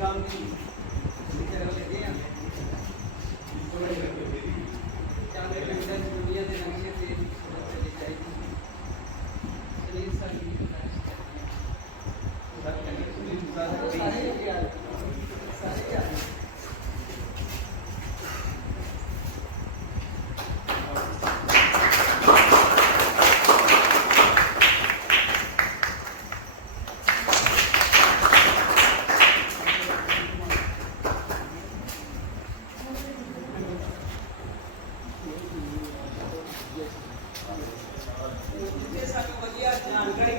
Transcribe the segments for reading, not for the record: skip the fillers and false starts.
जानकारी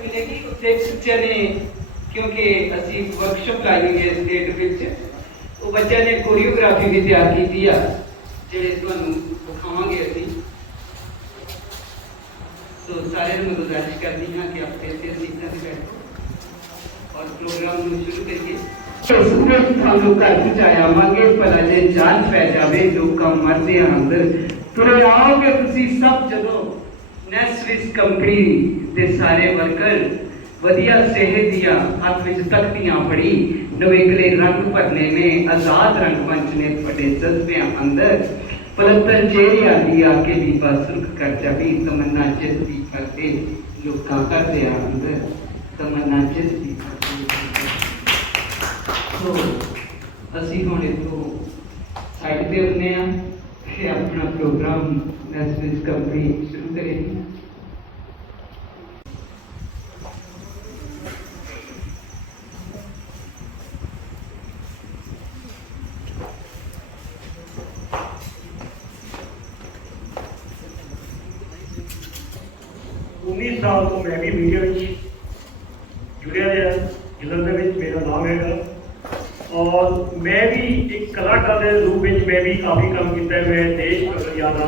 मिलेगी उत्थे बच्चे ने, क्योंकि असी वर्कशॉप लाई है स्टेट विच, वो बच्चे ने कोरियोग्राफी भी तैयार की है जेडे तुहानू दिखावांगे असी। तो सारे मैं गुजारिश करती हाँ कि आप ऐसे सीखना से बैठो और प्रोग्राम में शुरू करिए। सूरज थानू घर पहुंचाया आवांगे, भला जे जान पै जावे लोकां मरदे अंदर तुरे आओगे तुसी सब जदों नैसविस कंपनी दे सारे वर्कर वधिया सेहत दिया हाथ विच तख्तियां फड़ी नवेकले रंग भरने में आजाद रंगमंच ने फटे जज्बियां अंदर पलत्तर चेहरे आदि आके भी सुर्ख कर जावी तमन्ना जित दी करते लोकां करदे अंदर तमन्ना जित दी करते। तो असी हुण इथों साइड ते हुंदे आ कि अपना प्रोग्राम नैसविस कंपनी शुरू करेगी। साल तो मैं भी मीडिया जुड़िया रहा, जलंधर में मेरा नाम है और मैं भी एक कलाकार के रूप में मैं भी काफ़ी काम किया है। मैं देश यादा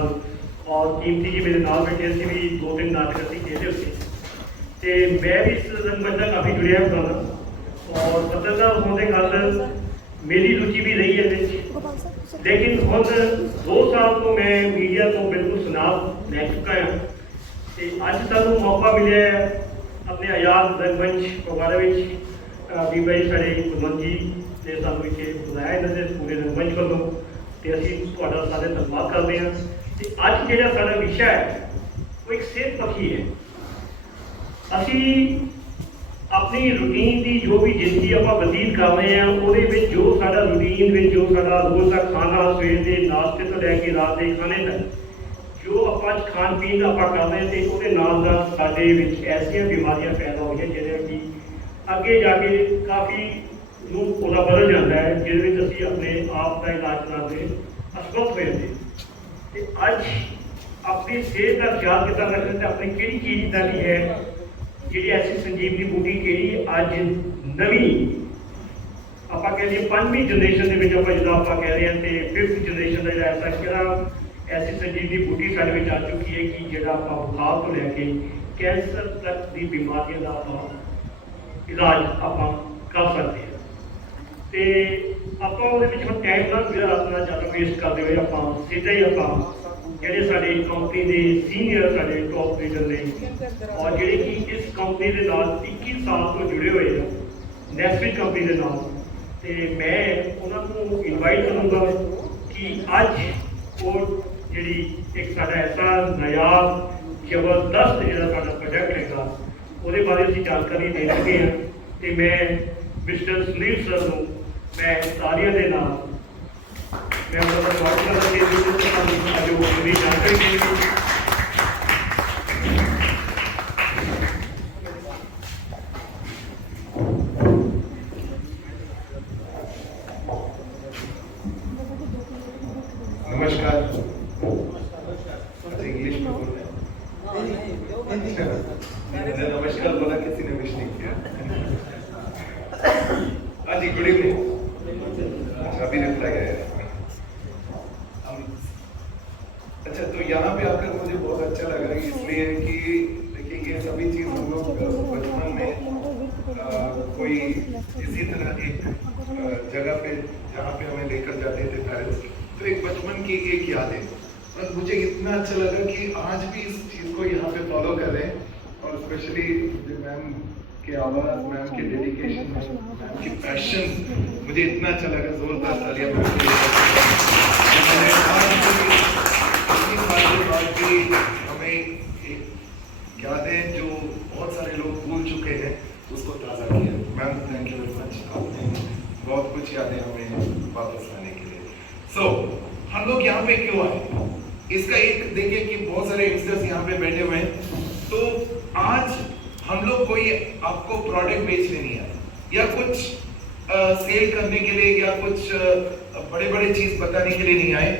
और कीमती जी मेरे नाल बैठे अभी भी 2-3 नाटक अभी खेले होते, तो मैं भी इस रंगमंच का काफ़ी जुड़िया पुराना और पत्रकार होने खातर मेरी रुचि भी रही है। लेकिन हम 2 साल तो मैं मीडिया को बिल्कुल सुनाव लै चुका हाँ। अज सानू मौका मिले अपने आजाद रंगमंच वगैरह भी भाई साढ़े गुरमन जी ने सानू इतने बुलाया इन्होंने पूरे रंगमंच वालों, तो असी सारे धन्यवाद करते हैं। तो अज जो सारा विषय है वो एक सेहत पक्षी है। असी अपनी रूटीन की जो भी जिंदगी आप बतीत कर रहे हैं वो जो सारा रूटीन जो सारा रोज़ का खाना सवेर के नाश्ते तो लैके रात के खाने तक जो आप खान पीन आप कर रहे हैं तो वो साढ़े ऐसिया बीमारियां पैदा हो गई कि अगे जाके काफ़ी रूप उसका बदल जाता है, जिस असी अपने आप का इलाज कराते असमर्थ हो जाते। अज अपनी सेहत का ख्याल कितना रखना तो अपनी कि चीज़ इतनी है जी ऐसी संजीवनी बूटी कि अज नवी आप कह लीए 5वीं जनरेशन के जो आप कह रहे हैं तो 5th जनरेशन का ऐसा कि ऐसी संजीवनी बूटी साढ़े आ चुकी है कि जो आप बुखार को लैके कैंसर तक की बीमारियों का इलाज आप कर सकते हैं। तो आप टाइम ना अपना ज़्यादा वेस्ट करते हुए आप सीधा ही आप जोड़े साढ़े कंपनी के सीनियर साढ़े टॉप लीडर ने और जोड़े कि इस कंपनी के नाल 21 साल तो जुड़े हुए हैं नैसविस कंपनी के नाल, तो मैं उन्होंने इनवाइट करूँगा कि अज वो जी एक साढ़ा ऐसा नायाब जबरदस्त जो प्रोजेक्ट है वो बारे अभी जानकारी दे चुके हैं। तो मैं मिस्टर सुनील सर को मैं सारिया के नाम मैं जो मेरी जानकारी देंगे। नमस्कार, इंग्लिश में बोल रहे हैं। नमस्कार बोला किसी ने विश नहीं किया। हाँ जी, गुड इवनिंग। अभी रिप्लाई आया। अच्छा, तो यहाँ पे आकर मुझे बहुत अच्छा लगा इसलिए कि देखिए ये सभी चीज हम लोग बचपन में कोई इसी तरह एक जगह पे जहाँ पे हमें लेकर जाते थे पेरेंट्स, तो एक बचपन की एक याद है और मुझे इतना अच्छा लगा कि आज भी इस चीज़ को यहाँ पे फॉलो कर रहे हैं। और स्पेशली मैम की आवाज, मैम की डेडिकेशन, मैम की पैशन, मुझे इतना अच्छा लगा। जोरदार तालियां मैम के लिए। हमें यादें जो बहुत सारे लोग भूल चुके हैं उसको ताज़ा किया। Ma'am thank you very much, आपने बहुत कुछ यादें हमें वापस लाने के लिए। सो हम लोग यहाँ पे क्यों आए, इसका एक देखिए कि बहुत सारे यंगस्टर्स यहाँ पे बैठे हुए हैं। तो आज हम लोग कोई आपको प्रोडक्ट बेचने नहीं आए या कुछ सेल करने के लिए या कुछ बड़े बड़े चीज बताने के लिए नहीं आए।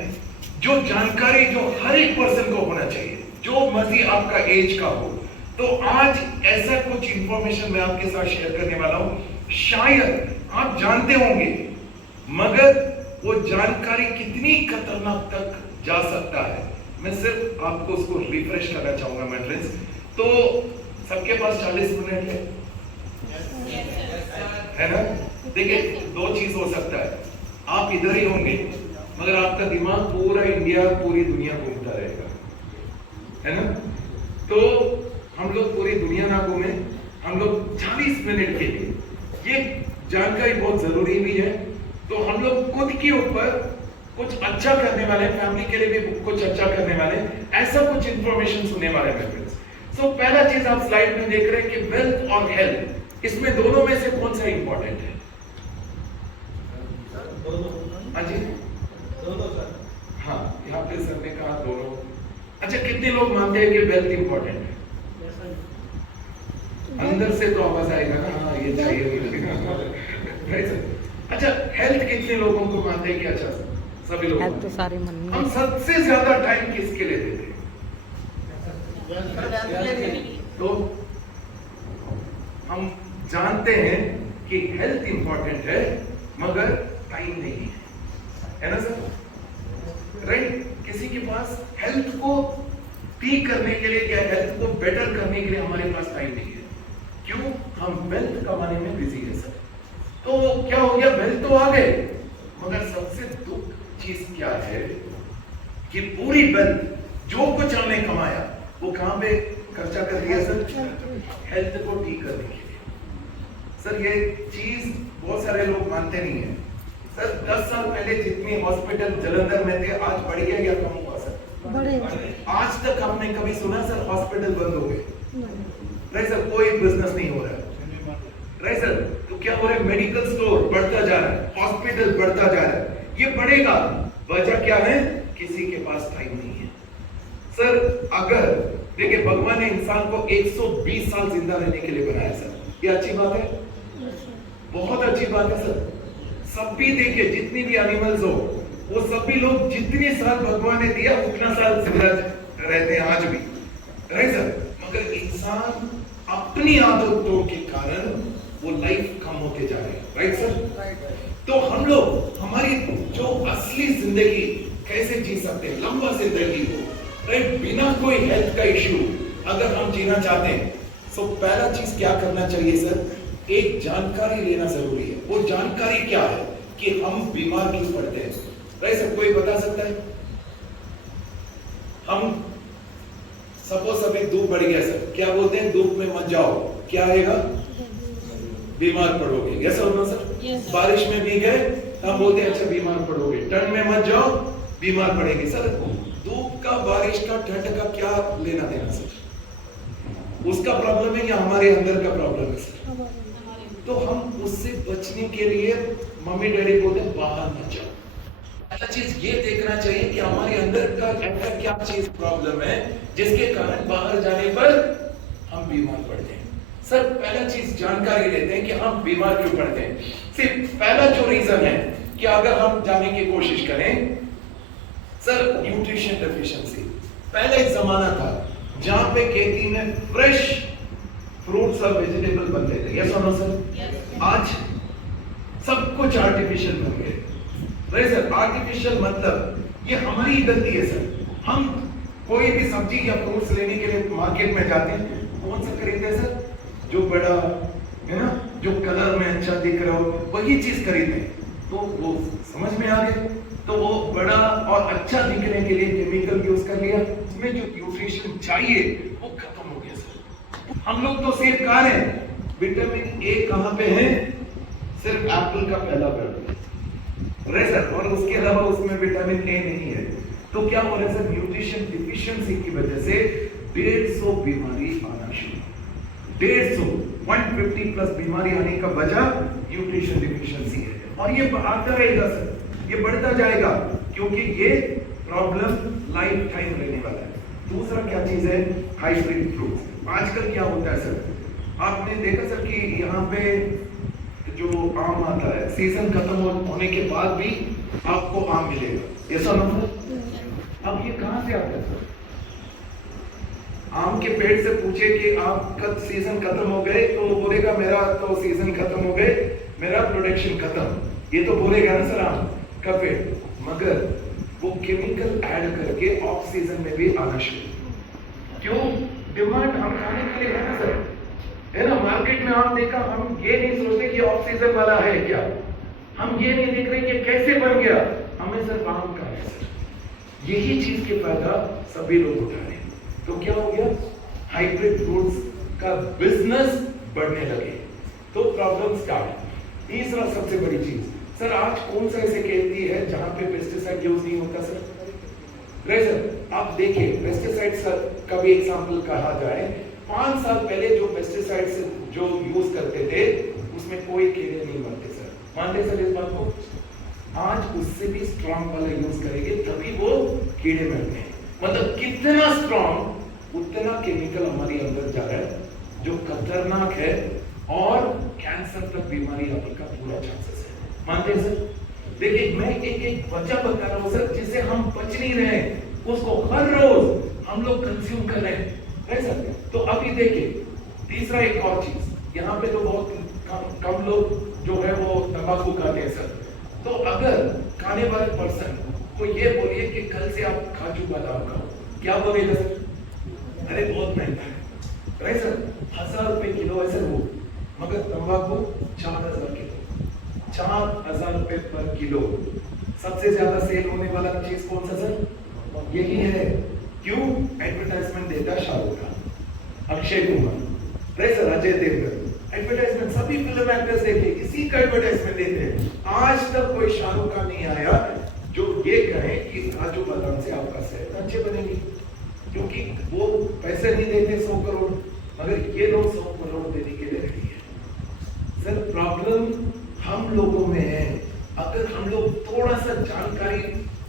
जो जानकारी जो हर एक पर्सन को होना चाहिए, जो मर्जी आपका एज का हो, तो आज ऐसा कुछ इंफॉर्मेशन मैं आपके साथ शेयर करने वाला हूं। शायद आप जानते होंगे मगर वो जानकारी कितनी खतरनाक तक जा सकता है, मैं सिर्फ आपको उसको रिफ्रेश करना चाहूंगा माय फ्रेंड्स। तो सबके पास 40 मिनट है ना? देखिए दो चीज हो सकता है, आप इधर ही होंगे मगर आपका दिमाग पूरा इंडिया पूरी दुनिया घूमता रहेगा, है ना? तो हम लोग पूरी दुनिया ना घूमे, हम लोग 40 मिनट के लिए, ये जानकारी बहुत जरूरी भी है। तो हम लोग खुद के ऊपर कुछ अच्छा करने वाले, फैमिली के लिए भी कुछ अच्छा करने वाले, ऐसा कुछ इंफॉर्मेशन सुनने वाले हैं फ्रेंड्स। सो पहला चीज आप स्लाइड में देख रहे हैं कि वेल्थ और हेल्थ, इसमें दोनों में से कौन सा इंपॉर्टेंट है? हाँ जी दोनों सर। हाँ, यहाँ पे सर ने कहा दोनों। अच्छा, कितने लोग मानते हैं कि वेल्थ इंपॉर्टेंट है? अंदर से तो आवाज आएगा ना, हाँ ये चाहिए। अच्छा, हेल्थ कितने लोगों को मानते हैं कि अच्छा? सभी लोग। हेल्थ तो सारे मन में। हम सबसे ज्यादा टाइम किसके लिए देते हैं? तो हम जानते हैं कि हेल्थ इंपॉर्टेंट है मगर टाइम नहीं है ना सर? राइट? किसी के पास हेल्थ को ठीक करने के लिए या हेल्थ को बेटर करने के लिए हमारे पास टाइम नहीं है। क्यों? हम वेल्थ कमाने में बिजी है सर। तो क्या हो गया, वेल्थ तो आ गए मगर सबसे दुख चीज क्या है कि पूरी वेल्थ जो कुछ हमने कमाया वो कहां पे खर्चा कर दिया सर? हेल्थ को ठीक करने के लिए। सर ये चीज बहुत सारे लोग मानते नहीं है सर। 10 साल पहले जितनी हॉस्पिटल जलंधर में थे आज बढ़ गया या कम हुआ सर? आज तक हमने कभी सुना सर हॉस्पिटल बंद हो गए? राइट सर, कोई बिजनेस नहीं हो रहा है। राइट सर, तो क्या हो रहा है? मेडिकल स्टोर बढ़ता जा रहा है, हॉस्पिटल बढ़ता जा रहा है, ये बढ़ेगा। वजह क्या है? किसी के पास टाइम नहीं है सर। अगर देखिए भगवान ने इंसान को 120 साल जिंदा रहने के लिए बनाया सर, ये अच्छी बात है, बहुत अच्छी बात है सर। सब भी देखिए जितनी भी एनिमल्स हो वो सभी लोग जितने साल भगवान ने दिया उतना साल जिंदा रहते हैं आज भी, राइट सर। मगर इंसान अपनी आदतों के कारण वो लाइफ कम होते जा रहे हैं, राइट सर। तो हम लोग हमारी जो असली जिंदगी कैसे जी सकते हैं, लंबा जिंदगी को, राइट, बिना कोई हेल्थ का इश्यू अगर हम जीना चाहते हैं तो पहला चीज क्या करना चाहिए सर? एक जानकारी लेना जरूरी है। वो जानकारी क्या है कि हम बीमार क्यों पड़ते हैं? राइट सर, कोई बता सकता है? हम सपोज अभी धूप बढ़ गया सर, क्या बोलते हैं? धूप में मत जाओ, क्या आएगा? बीमार पड़ोगे। यस और नो सर? बारिश में भी गए हम बोलते हैं अच्छा बीमार पड़ोगे। ठंड में मत जाओ, बीमार पड़ेंगे। सर धूप का, बारिश का, ठंड का क्या लेना देना सर? उसका प्रॉब्लम है या हमारे अंदर का प्रॉब्लम है सर? तो हम उससे बचने के लिए मम्मी डैडी बोलते हैं बाहर मत जाओ। अच्छा चीज ये देखना चाहिए कि हमारे अंदर का ऐसा क्या चीज प्रॉब्लम है जिसके कारण बाहर जाने पर हम बीमार पड़ते हैं। सर पहला चीज जानकारी लेते हैं कि हम बीमार क्यों पड़ते हैं। सिर्फ पहला जो रीजन है कि अगर हम जाने की कोशिश करें सर, न्यूट्रिशन डेफिशिएंसी। पहले एक जमाना था जहां पे खेती में फ्रेश फ्रूट्स और वेजिटेबल बनते थे, यस और नो सर? आज सब कुछ आर्टिफिशियल बन गए, राइट सर। आर्टिफिशियल मतलब ये हमारी गलती है सर। हम कोई भी सब्जी या फ्रूट्स लेने के लिए मार्केट में जाते हैं, कौन सा खरीदते हैं सर? जो बड़ा है ना, जो कलर में अच्छा दिख रहा हो वही चीज खरीदते हैं। तो वो समझ में आ गए, तो वो बड़ा और अच्छा दिखने के लिए केमिकल यूज कर लिया, उसमें जो न्यूट्रिशन चाहिए वो खत्म हो गया सर। हम लोग तो सेब खा रहे हैं विटामिन ए कहाँ पे है? सिर्फ एप्पल का पहला वर्ड है सर, और उसके अलावा उसमें विटामिन ए नहीं है। तो क्या हो रहा है सर? न्यूट्रिशन डिफिशियंसी की वजह से 150 बीमारी आना शुरू, 150 प्लस बीमारी आने का वजह न्यूट्रिशन डिफिशियंसी है। और ये आता रहेगा सर, ये बढ़ता जाएगा, क्योंकि ये प्रॉब्लम लाइफ टाइम रहने वाला है। दूसरा क्या चीज है? Hybrid fruits. आजकल क्या होता है सर, आपने देखा सर कि यहाँ पे जो आम आता है, सीजन खत्म होने के बाद भी आपको आम मिलेगा, ऐसा ना? अब ये कहां से आता है सर? आम के पेड़ से पूछे कि आपका सीजन खत्म हो गए, तो वो बोलेगा मेरा तो सीजन खत्म हो गए, मेरा प्रोडक्शन खत्म, ये तो बोलेगा ना सर आम का पेड़। मगर वो केमिकल ऐड करके ऑफ सीजन में भी आना शुरू। क्यों? डिमांड हम खाने के लिए है ना सर, है ना? मार्केट में आम देखा, हम ये नहीं सोचते कि ऑफ सीजन वाला है क्या, हम ये नहीं देख रहे कि कैसे बन गया, हमें सिर्फ आम का है सर। यही चीज के फायदा सभी लोग उठा रहे हैं। तो क्या हो गया? हाइब्रिड फ्रूट्स का बिजनेस बढ़ने लगे, तो प्रॉब्लम स्टार्ट। तीसरा सबसे बड़ी चीज सर, आज कौन सा ऐसे खेती है जहां पे पेस्टिसाइड यूज नहीं होता सर? सर आप देखिए, पेस्टिसाइड का भी एग्जांपल कहा जाए, 5 साल पहले जो पेस्टिसाइड जो यूज करते थे उसमें कोई कीड़े नहीं मरते सर, मानते सर इस बात को? आज उससे भी स्ट्रॉन्ग वाला यूज करेंगे तभी वो कीड़े मरते हैं। मतलब कितना स्ट्रॉन्ग उतना केमिकल हमारे अंदर जा रहा है, जो खतरनाक है, और कैंसर तक बीमारी आने का पूरा चांसेस है, मानते हैं सर? देखिए, मैं एक वजह बता रहा हूं सर, जिसे हम बच नहीं रहे, उसको हर रोज हम लोग कंज्यूम कर रहे हैं, सर। तो अभी देखिए, तीसरा एक और चीज, यहाँ पे तो बहुत कम लोग जो है वो तंबाकू खाते हैं सर। तो अगर खाने वाले पर्सन को ये बोलिए कि कल से आप काजू बादाम खाओ, क्या बोलेगा सर? अरे बहुत महंगा है, सर, 1000 रुपए किलो है सर वो, मगर तंबाकू 4000 किलो, 4000 रुपए पर किलो। सबसे ज्यादा सेल होने वाला चीज कौन सा सर? यही है। क्यों? एडवर्टाइजमेंट देता है शाहरुख खान, अक्षय कुमार, सर, अजय देवगन। एडवर्टाइजमेंट सभी फिल्म एक्टर्स देखिए, इसी का एडवर्टाइजमेंट देते हैं। आज तक कोई शाहरुख खान नहीं आया जो ये कहे कि काजू बादाम से आपका सेहत अच्छे बनेगी, क्योंकि वो पैसे नहीं देते 100 करोड़, मगर ये लोग 100 करोड़ देने के लिए रेडी है। सर प्रॉब्लम हम लोगों में है। अगर हम लोग थोड़ा सा जानकारी,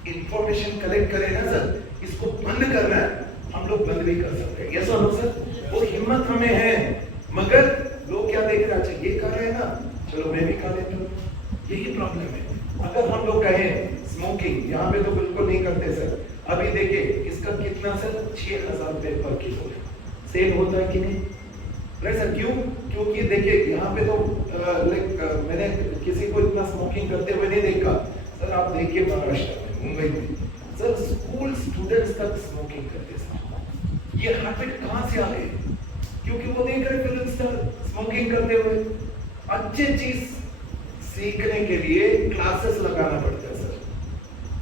इंफॉर्मेशन कलेक्ट करें ना सर, इसको बंद करना है, हम लोग बंद भी कर सकते हैं। यस और सर, वो हिम्मत हमें है, मगर लोग क्या देख रहे हैं? अच्छा ये कर रहे हैं ना, चलो मैं भी खा लेता हूँ। यही प्रॉब्लम है। अगर हम लोग कहें स्मोकिंग, यहाँ पे तो बिल्कुल नहीं करते सर। अभी देखिए इसका कितना सर, 6000 रुपए पर किलो है, सेल होता है कि नहीं? सर क्यों? क्योंकि देखिए यहाँ पे तो मैंने किसी को इतना स्मोकिंग करते हुए नहीं देखा सर। आप देखिए महाराष्ट्र में, मुंबई में सर, स्कूल स्टूडेंट्स तक स्मोकिंग करते सर। ये हैबिट कहाँ से आ गई? क्योंकि वो देख रहे फिल्म स्टार स्मोकिंग करते हुए। अच्छे चीज सीखने के लिए क्लासेस लगाना पड़ता है सर,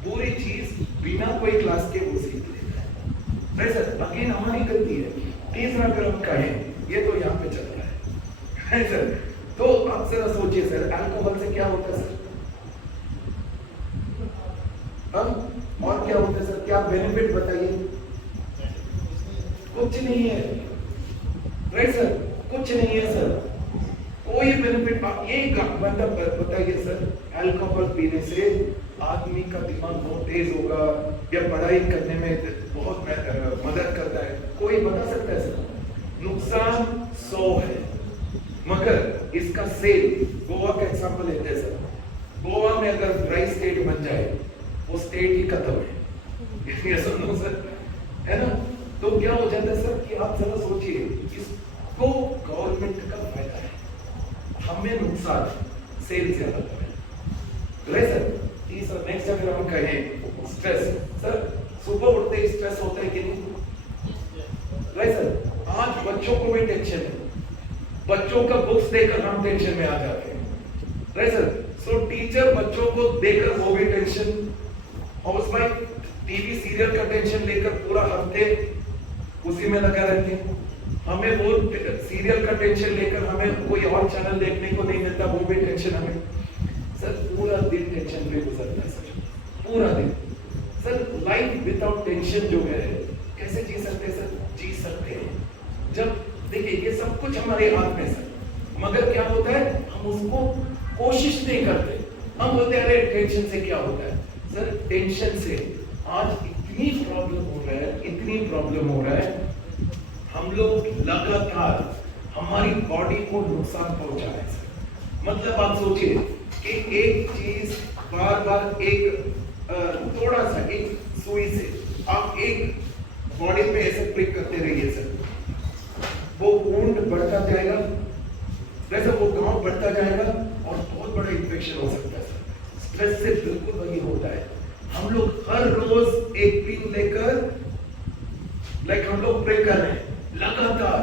पूरी चीज बिना कोई क्लास के वो सीख लेता है सर। अगेन हमारी गलती है। तीसरा अगर हम कहें, ये तो यहाँ पे चल रहा है सर, तो आप जरा सोचिए सर, अल्कोहल से क्या होता है सर? और क्या होता है सर? क्या बेनिफिट बताइए? कुछ नहीं है, राइट सर, कुछ नहीं है सर, कोई बेनिफिट। आप ये मतलब बताइए सर, अल्कोहल पीने से आदमी का दिमाग बहुत तेज होगा या पढ़ाई करने में बहुत मदद करता है, कोई बता सकता है सर? नुकसान 100 है, मगर इसका सेल, गोवा का एग्जांपल लेते हैं सर। गोवा में अगर ड्राई स्टेट बन जाए, वो स्टेट ही खत्म है, ये सुनो सर, है ना? तो क्या हो जाता है सर कि आप जरा सोचिए, इसको गवर्नमेंट का फायदा है, हमें नुकसान, सेल ज्यादा है सर। तीसरा नेक्स्ट अगर हम कहें स्ट्रेस, सर सुबह उठते ही स्ट्रेस होता है कि नहीं? राइट सर, आज बच्चों को भी टेंशन है, बच्चों का बुक्स देखकर हम टेंशन में आ जाते हैं, राइट सर। सो टीचर बच्चों को देखकर वो भी टेंशन, हाउसवाइफ टीवी सीरियल का टेंशन लेकर पूरा हफ्ते उसी में लगा रहते हैं। हमें वो सीरियल का टेंशन लेकर हमें कोई और चैनल देखने को नहीं मिलता, वो भी टेंशन हमें। सर पूरा दिन टेंशन पे गुजरता है सर, पूरा दिन। सर लाइफ विदाउट टेंशन जो है कैसे जी सकते हैं सर? जी सकते हैं जब देखिए ये सब कुछ हमारे हाथ में सर, मगर क्या होता है हम उसको कोशिश नहीं करते। हम बोलते हैं अरे टेंशन से क्या होता है? सर टेंशन से आज इतनी प्रॉब्लम हो रहा है, इतनी प्रॉब्लम हो रहा है, हम लोग लगातार हमारी बॉडी को नुकसान पहुंचा रहे हैं सर। मतलब आप सोचिए कि एक चीज बार बार एक थोड़ा सा एक सुई से आप एक बॉडी पे ऐसे प्रिक करते रहिए सर, वो वुंड बढ़ता जाएगा, वैसे वो गांव बढ़ता जाएगा और बहुत बड़ा इंफेक्शन हो सकता है सर। स्ट्रेस से बिल्कुल वही होता है। हम लोग हर रोज एक पिन लेकर लाइक हम लोग प्रे कर रहे हैं लगातार।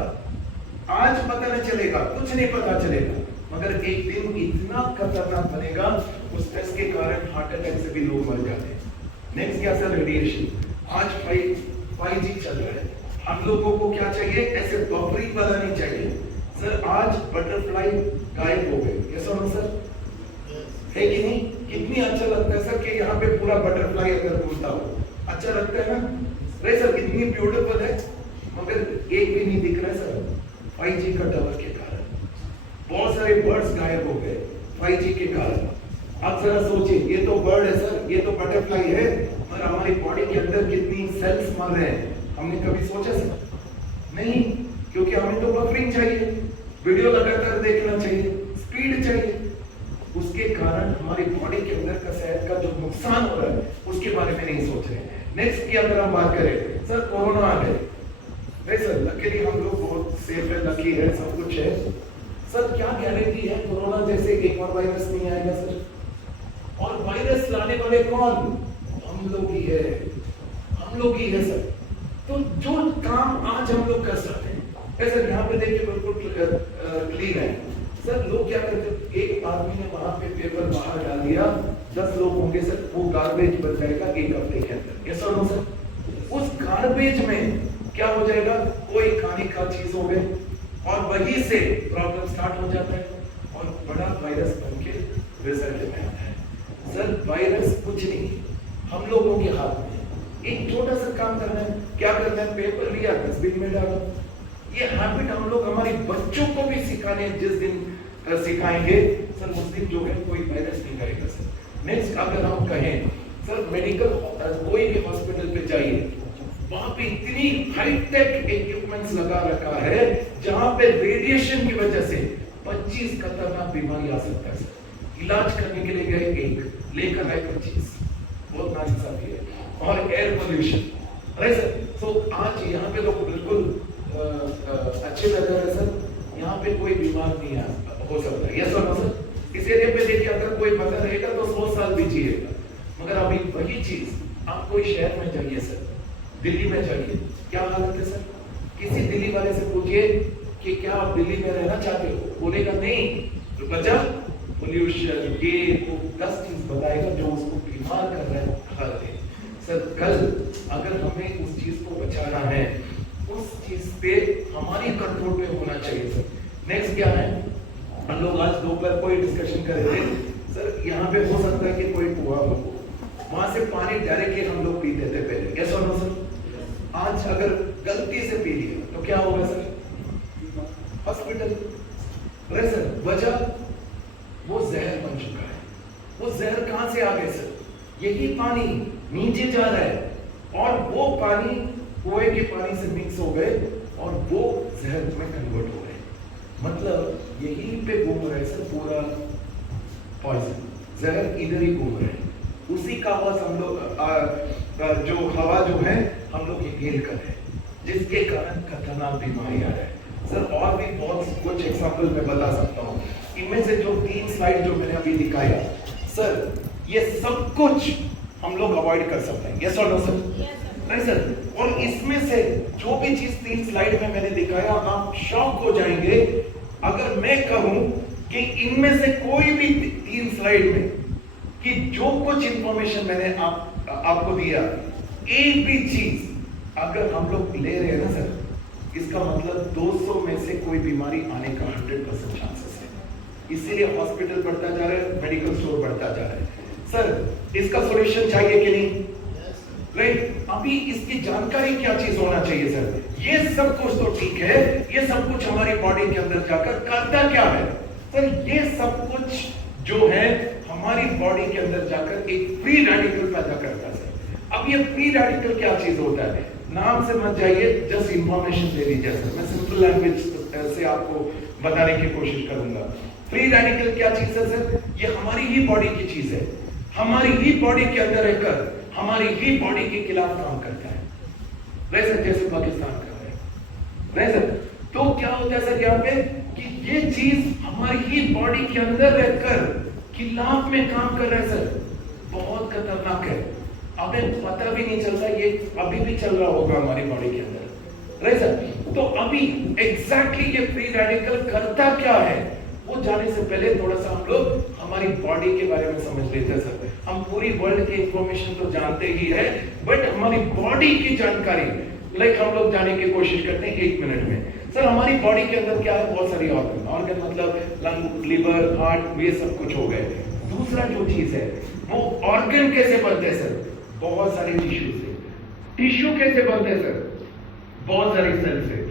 आज पता नहीं चलेगा, कुछ नहीं पता चलेगा, मगर एक दिन इतना खतरनाक बनेगा उस स्ट्रेस के कारण हार्ट अटैक से भी लोग मर जाते हैं। नेक्स्ट क्या सर? रेडिएशन। आज 5G चल रहा है, हम लोगों को क्या चाहिए? ऐसे बफरिंग वाला नहीं चाहिए सर। आज बटरफ्लाई गायब हो गए, कैसा हो सर? है कि नहीं? कितनी अच्छा लगता है सर कि यहाँ पे पूरा बटरफ्लाई अगर घूमता हो, अच्छा लगता है ना? अरे सर कितनी ब्यूटीफुल है, मगर एक भी नहीं दिख रहा है सर 5G का टावर के कारण। बहुत सारे बर्ड्स गायब हो गए 5G के कारण। आप जरा सोचिए, ये तो बर्ड है सर, ये तो बटरफ्लाई है, मगर हमारी बॉडी के अंदर कितनी सेल्स मर रहे हैं, हमने कभी सोचा सर? नहीं, क्योंकि हमें तो बफरिंग चाहिए, वीडियो लगातार देखना चाहिए, स्पीड चाहिए। उसके कारण हमारी बॉडी के अंदर का सेहत का जो नुकसान हो रहा है उसके बारे में नहीं सोच रहे। नेक्स्ट की अगर हम बात करें सर, कोरोना आ गए। नहीं सर, लकीली हम लोग बहुत सेफ है, लकी है, सब कुछ है। सर क्या गारंटी है कोरोना जैसे एक और वायरस नहीं आएगा सर? और वायरस लाने वाले कौन? हम लोग ही है, हम लोग ही है सर। तो जो काम आज हम लोग कर सकते हैं, सर यहाँ पे देखिए बिल्कुल क्लीन है सर। लोग क्या करते हैं, एक आदमी ने वहां पे पेपर बाहर डाल दिया, 10 लोग होंगे सर, वो गार्बेज बन जाएगा एक हफ्ते के अंदर, कैसा हो सर? उस गार्बेज में क्या हो जाएगा? कोई खाने का चीज हो गई और वहीं से प्रॉब्लम स्टार्ट हो जाता है और बड़ा वायरस बन के रिजल्ट में आता है। सर वायरस कुछ नहीं, हम लोगों के हाथ में है। एक छोटा सा काम करना है, क्या करना है? पेपर लिया, डस्टबिन में डालो। ये हैबिट हम लोग हमारे बच्चों को भी सिखाने, जिस दिन सिखाएंगे सर उस दिन जो है कोई वायरस नहीं करेगा सर। नेक्स्ट अगर हम कहें सर, मेडिकल कोई भी हॉस्पिटल पे जाइए, वहां पे इतनी हाईटेक इक्विपमेंट्स लगा रखा है जहां पे रेडिएशन की वजह से 25 खतरनाक बीमारी आ सकता है सर। इलाज करने के लिए गए एक, लेकर आए 25, बहुत नाइंसाफी है। और एयर पोल्यूशन, अरे सर तो आज यहाँ पे लोग बिल्कुल अच्छे लग रहे हैं सर, यहाँ पे कोई बीमार नहीं हो सकता है, यस और नो सर? इस एरिया पे देखिए अगर कोई बंदा रहेगा तो 100 साल भी जिएगा, मगर अभी वही चीज आप कोई शहर में जाइए सर, दिल्ली में जाइए, क्या हालत है सर? किसी दिल्ली वाले से पूछिए कि क्या आप दिल्ली में रहना चाहते हो, बोलेगा नहीं, तो बचा पोल्यूशन, ये वो 10 चीज बताएगा जो उसको बीमार कर रहा है। सर कल अगर हमें उस चीज को बचाना है, उस चीज पे हमारी कंट्रोल पे होना चाहिए सर। नेक्स्ट क्या है, हम लोग आज दोपहर कोई डिस्कशन कर रहे थे सर, यहाँ पे हो सकता है कि कोई कुआं हो, वहां से पानी डायरेक्टली हम लोग पीते थे पहले, यस और नो सर? आज अगर गलती से पी लिया तो क्या होगा सर? हॉस्पिटल। अरे सर वजह, वो जहर बन चुका है। वो जहर कहां से आ गए सर? यही पानी नीचे जा रहा है और वो पानी कुएं के पानी से मिक्स हो गए और वो जहर में कन्वर्ट हो गए। मतलब यहीं पे घूम रहे सर पूरा पॉइजन, जहर इधर ही घूम रहे हैं। उसी का आवाज हम लोग जो हवा जो है हम लोग इनहेल कर रहे हैं, जिसके कारण खतरनाक बीमारी आ रहा है सर। और भी बहुत कुछ एग्जाम्पल मैं बता सकता हूँ। इनमें से जो 3 स्लाइड जो मैंने अभी दिखाया सर, ये सब कुछ हम लोग अवॉइड कर सकते हैं, यस और नो सर? नहीं सर, और इसमें से जो भी चीज 3 स्लाइड में मैंने दिखाया, आप शॉक हो जाएंगे अगर मैं कहूं कि इनमें से कोई भी 3 स्लाइड में कि जो कुछ इंफॉर्मेशन मैंने आपको दिया, एक भी चीज अगर हम लोग ले रहे हैं ना सर, इसका मतलब 200 में से कोई बीमारी आने का 100% चांसेस है। इसीलिए हॉस्पिटल बढ़ता जा रहा है, मेडिकल स्टोर बढ़ता जा रहा है। सर इसका सॉल्यूशन चाहिए कि नहीं? राइट, अभी इसकी जानकारी क्या चीज होना चाहिए सर? ये सब कुछ तो ठीक है, ये सब कुछ हमारी बॉडी के अंदर जाकर करता क्या है सर? ये सब कुछ जो है हमारी बॉडी के अंदर जाकर एक फ्री रेडिकल पैदा करता है सर। अब ये फ्री रेडिकल क्या चीज होता है? नाम से मत जाइए, जस्ट इंफॉर्मेशन दे दीजिए सर। मैं सिंपल लैंग्वेज से आपको बताने की कोशिश करूंगा। फ्री रेडिकल क्या चीज है सर? ये हमारी ही बॉडी की चीज है, हमारी ही बॉडी के अंदर रहकर हमारी ही बॉडी के खिलाफ काम करता है। वैसे जैसे पाकिस्तान कर रहे हैं वैसे। तो क्या होता है सर यहाँ पे कि ये चीज हमारी ही बॉडी के अंदर रहकर खिलाफ में काम कर रहा है सर। बहुत खतरनाक है, हमें पता भी नहीं चलता, ये अभी भी चल रहा होगा हमारी बॉडी के अंदर, राइट सर? तो अभी एग्जैक्टली ये फ्री रेडिकल करता क्या है वो जाने से पहले थोड़ा सा हम लोग हमारी बॉडी के बारे में समझ लेते हैं सर। हम पूरी वर्ल्ड की इंफॉर्मेशन तो जानते ही है, बट हमारी बॉडी की जानकारी हम लोग जाने की कोशिश करते हैं 1 मिनट में। सर हमारी बॉडी के अंदर क्या है? बहुत सारी ऑर्गन मतलब लंग, लिवर, हार्ट, ये सब कुछ हो गए। दूसरा जो चीज है वो ऑर्गन कैसे बनते हैं सर? बहुत सारे टिश्यू से। टिश्यू कैसे बनते हैं सर? बहुत सारी सेल से।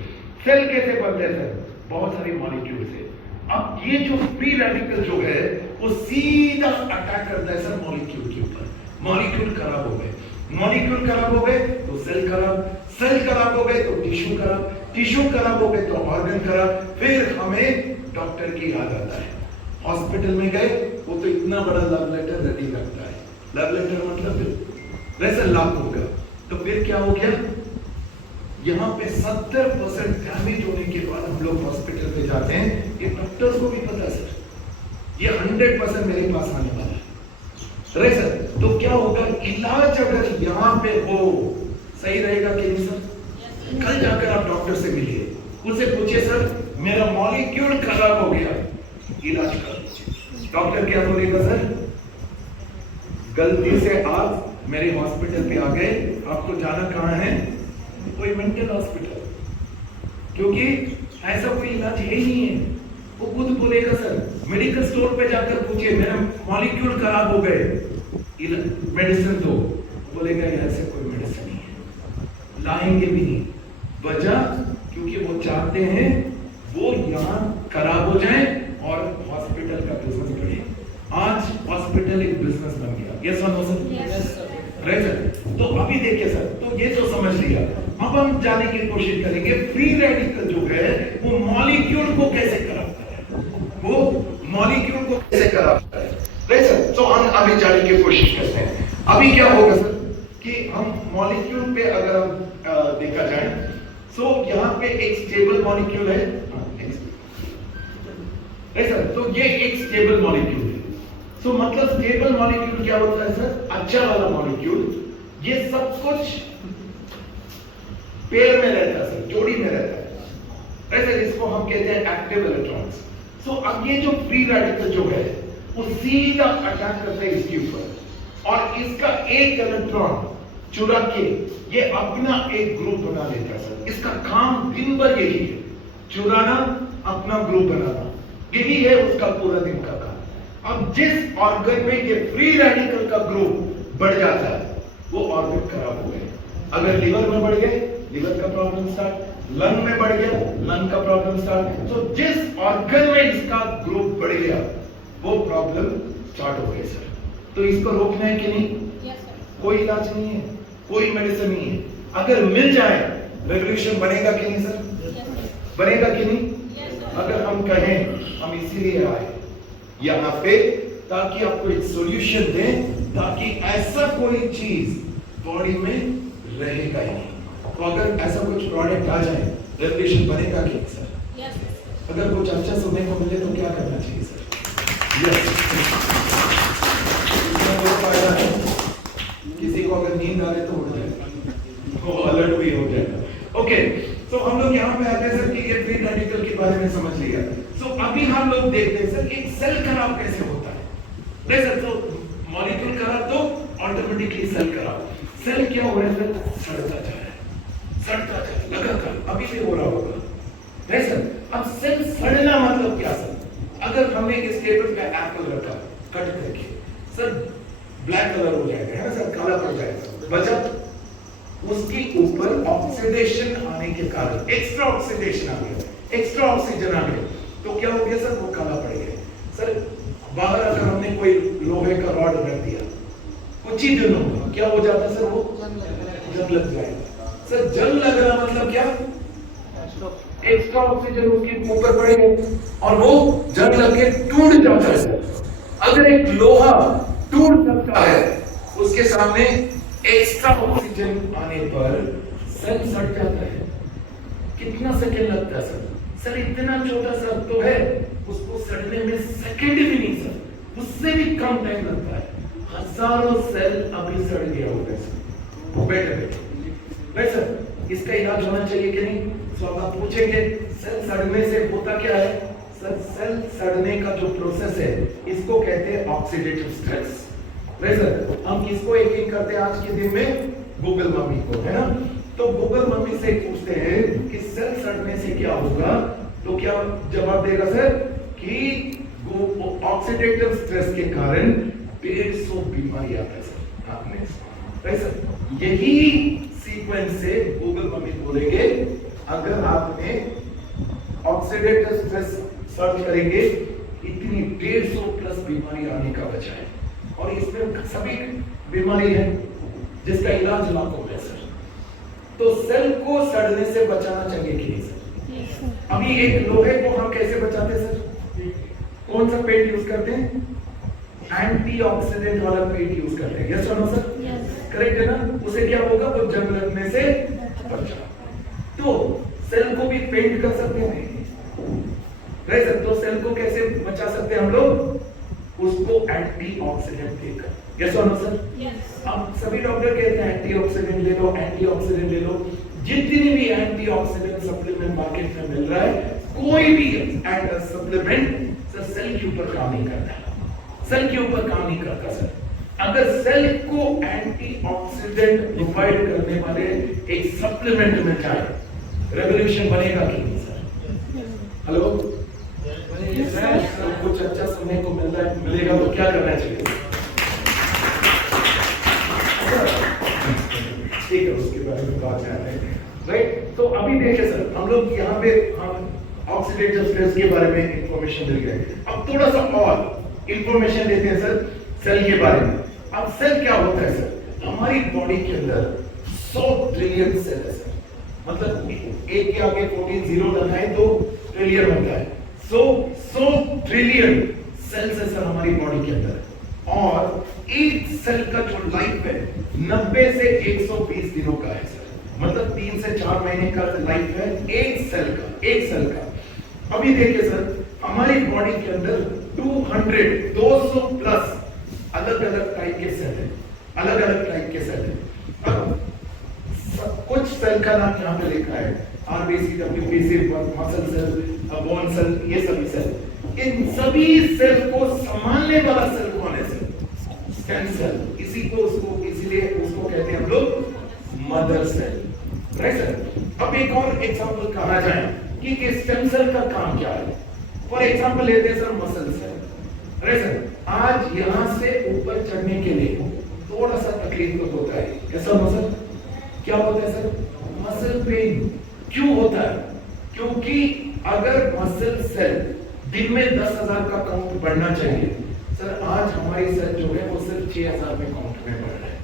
सेल कैसे बनते हैं सर? बहुत सारी मॉलिक्यूल से। अब ये जो फ्री रेडिकल जो है वो सीधा अटैक करता है सर मॉलिक्यूल के ऊपर। मॉलिक्यूल खराब हो गए, मॉलिक्यूल खराब हो गए तो सेल खराब, सेल खराब हो गए तो टिश्यू खराब, टिश्यू खराब हो गए तो ऑर्गन खराब। फिर हमें डॉक्टर की याद आता है। हॉस्पिटल में गए, वो तो इतना बड़ा लव लेटर रेडी रखता है। लव लेटर मतलब वैसे लाभ होगा। तो फिर क्या हो गया? यहाँ पे 70% डैमेज होने के बाद हम लोग हॉस्पिटल पे जाते हैं। ये डॉक्टर्स को भी पता है सर, ये 100% मेरे पास आने वाला है, राइट सर? तो क्या होगा? इलाज अगर यहाँ पे हो सही रहेगा कि नहीं सर? कल जाकर आप डॉक्टर से मिलिए, उनसे पूछिए सर मेरा मॉलिक्यूल खराब हो गया, इलाज कर। डॉक्टर क्या बोलेगा सर? गलती से आप मेरे हॉस्पिटल पे आ गए, आपको जाना कहाँ है? कोई मेंटल हॉस्पिटल, क्योंकि ऐसा कोई इलाज है ही नहीं है। वो खुद बोलेगा सर मेडिकल स्टोर पे जाकर पूछिए मेरा मॉलिक्यूल खराब हो गए, मेडिसिन दो। बोलेगा ऐसे कोई मेडिसिन नहीं है, लाएंगे भी नहीं। वजह क्योंकि वो चाहते हैं वो यहाँ खराब हो जाए और हॉस्पिटल का बिजनेस बढ़े। आज हॉस्पिटल एक बिजनेस बन गया। यस और नो सर? Right sir? तो अभी देखिए सर, तो ये तो समझ लिया। अब हम जाने की कोशिश करेंगे फ्री रेडिकल जो है वो मॉलिक्यूल को कैसे खराब करे, वो मॉलिक्यूल को कैसे खराब करे, राइट सर? तो हम अभी जाने की कोशिश करते हैं। अभी क्या होगा सर कि हम मॉलिक्यूल पे अगर हम देखा जाए तो यहाँ पे एक स्टेबल मॉलिक्यूल है, राइट सर? तो ये एक स्टेबल मॉलिक्यूल है। तो मतलब स्टेबल मॉलिक्यूल क्या होता है सर? अच्छा वाला मॉलिक्यूल। ये सब कुछ पेयर में रहता है सर, जोड़ी में रहता है, ऐसे इसको हम कहते हैं एक्टिव इलेक्ट्रॉन्स। सो अब ये जो फ्री रेडिकल जो है वो सीधा अटैक करता है इसके ऊपर और इसका एक इलेक्ट्रॉन चुरा के ये अपना एक ग्रुप बना लेता है सर। इसका काम दिन भर यही है, चुराना, अपना ग्रुप बनाना, यही है उसका पूरा दिन का काम। अब जिस ऑर्गन में ये फ्री रेडिकल का ग्रुप बढ़ जाता है वो ऑर्गन खराब हो गए। अगर लिवर में बढ़ गए, लिवर का प्रॉब्लम स्टार्ट, लंग में बढ़ गया, लंग का प्रॉब्लम स्टार्ट। तो जिस ऑर्गन में इसका ग्रुप बढ़ गया वो प्रॉब्लम स्टार्ट हो गई सर। तो इसको रोकना है कि नहीं? कोई इलाज नहीं है, कोई मेडिसिन नहीं है। अगर मिल जाए रेवोल्यूशन बनेगा कि नहीं सर? बनेगा कि नहीं? अगर हम कहें हम इसीलिए आए यहाँ पे ताकि आपको एक सॉल्यूशन दें, ताकि ऐसा कोई चीज बॉडी में रहेगा ही नहीं। तो अगर ऐसा कुछ प्रोडक्ट आ जाए रेवोल्यूशन बनेगा कि नहीं सर? अगर कुछ अच्छा सुनने को मिले तो क्या करना चाहिए सर? फायदा है, किसी को अगर नींद आ रहे तो उठ जाए, वो अलर्ट भी हो जाएगा। ओके, तो हम लोग यहाँ पे आते हैं सर कि ये फ्री रेडिकल के बारे में समझ लिया। तो अभी हम लोग देखते हैं सर एक सेल खराब कैसे होता है। नहीं सर, तो मॉलिक्यूल खराब तो ऑटोमेटिकली सेल खराब। सेल क्या हो रहा है सर? सड़ता जा रहा है, सड़ता जा रहा है लगातार। अभी भी हो रहा होगा, नहीं सर? अब सेल सड़ना मतलब क्या सर? अगर हमने इस टेबल पे एप्पल रखा कट करके, सर ब्लैक कलर हो जाएगा, है ना सर, काला पड़ जाएगा, बचा उसके ऊपर ऑक्सीडेशन आने के कारण एक्स्ट्रा ऑक्सीडेशन आ गया, एक्स्ट्रा ऑक्सीजन आ गया, तो क्या हो गया सर? वो काला पड़ गया। सर बाहर अगर हमने कोई लोहे का रॉड रख दिया, कुछ ही दिनों में क्या हो जाता है सर? वो जंग लग जाएगा। सर जंग लगना मतलब क्या? एक्स्ट्रा ऑक्सीजन उसके ऊपर पड़ेगा और वो जंग लग के टूट जाता है। अगर एक लोहा टूट सकता है उसके सामने एक्स्ट्रा ऑक्सीजन आने पर सेल सड़ जाता है। कितना सेकंड लगता है सर? सर इतना छोटा सा तो है, उसको सड़ने में सेकंड भी नहीं सर, उससे भी कम टाइम लगता है। हजारों सेल अभी सड़ गया होगा सर, बैठे बैठे सर। इसका इलाज होना चाहिए कि नहीं? तो अब आप पूछेंगे सेल सड़ने से होता क्या है? सर सेल सड़ने का जो प्रोसेस है इसको कहते हैं ऑक्सीडेटिव स्ट्रेस। सर हम किसको एक एक करते हैं आज के दिन में? गूगल मम्मी को, है ना? तो गूगल मम्मी से पूछते हैं कि सेल सड़ने से क्या होगा, तो क्या जवाब देगा सर कि ऑक्सीडेटिव स्ट्रेस के कारण 150 बीमारी आता है सर। आपने सर यही सीक्वेंस से गूगल मम्मी बोलेंगे अगर आपने ऑक्सीडेटिव स्ट्रेस सर्च करेंगे इतनी 150 प्लस बीमारी आने का बचा है, और इसमें सभी बीमारी है जिसका इलाज लाखों में सर। तो सेल को सड़ने से बचाना चाहिए कि नहीं सर? अभी एक लोहे को हम कैसे बचाते हैं सर? कौन सा पेंट यूज करते हैं? एंटीऑक्सीडेंट वाला पेंट यूज करते हैं, यस और नो सर? करेक्ट है ना? उसे क्या होगा? वो जंग लगने से बचा। तो सेल को भी पेंट कर सकते हैं राइट सर? तो सेल को कैसे बचा सकते हैं हम लोग? उसको एंटीऑक्सीडेंट देकर, यस और नो सर? अब सभी डॉक्टर कहते हैं एंटीऑक्सीडेंट ले लो, एंटीऑक्सीडेंट ले लो। जितनी भी एंटीऑक्सीडेंट सप्लीमेंट मार्केट में मिल रहा है, कोई भी सप्लीमेंट सर सेल के ऊपर काम नहीं करता है, सेल के ऊपर काम नहीं करता सर। अगर सेल को एंटीऑक्सीडेंट प्रोवाइड करने वाले एक सप्लीमेंट में जाए, रेवोल्यूशन बनेगा कि नहीं सर? हेलो, कुछ अच्छा सुनने को मिलेगा तो क्या करना चाहिए? ठीक है, उसके बारे में बात कर रहे हैं राइट। तो अभी देखिए सर, हम लोग यहाँ पे हम ऑक्सीडेटिव स्ट्रेस के बारे में इंफॉर्मेशन मिल गए। अब थोड़ा सा और इंफॉर्मेशन लेते हैं सर सेल के बारे में। अब सेल क्या होता है सर? हमारी बॉडी के अंदर 100 ट्रिलियन सेल है सर। मतलब एक के आगे 14 जीरो लगाए तो ट्रिलियन होता है। 100 ट्रिलियन सेल्स है सर हमारी बॉडी के अंदर, और एक सेल का जो लाइफ है 90 से 120 दिनों का है सर। मतलब 3 से 4 महीने का लाइफ है एक सेल का। अभी देखिए सर, हमारी बॉडी के अंदर 200 प्लस अलग अलग टाइप के सेल है, अलग अलग टाइप के सेल है। अब कुछ सेल का नाम यहाँ पे लिखा है, RBC, WBC, muscle cell, bone cell, ये सभी सेल। इन सभी सेल को संभालने वाला सेल कौन है सर? Stem cell. इसीलिए उसको कहते हैं हम लोग मदर सेल, राइट सर? अब एक और एग्जांपल कहा जाए कि स्टेम सेल का काम क्या है। फॉर एग्जांपल लेते हैं sir muscle cell, right sir? आज यहां से ऊपर चढ़ने के लिए थोड़ा सा तकलीफ तो होता है, कैसा मसल? क्या होता है सर? Muscle pain. क्यों होता है? क्योंकि अगर मसल सेल दिन में 10,000 का काउंट बढ़ना चाहिए सर, आज हमारी सेल जो है वो सिर्फ 6,000 में काउंट में बढ़ रहा है।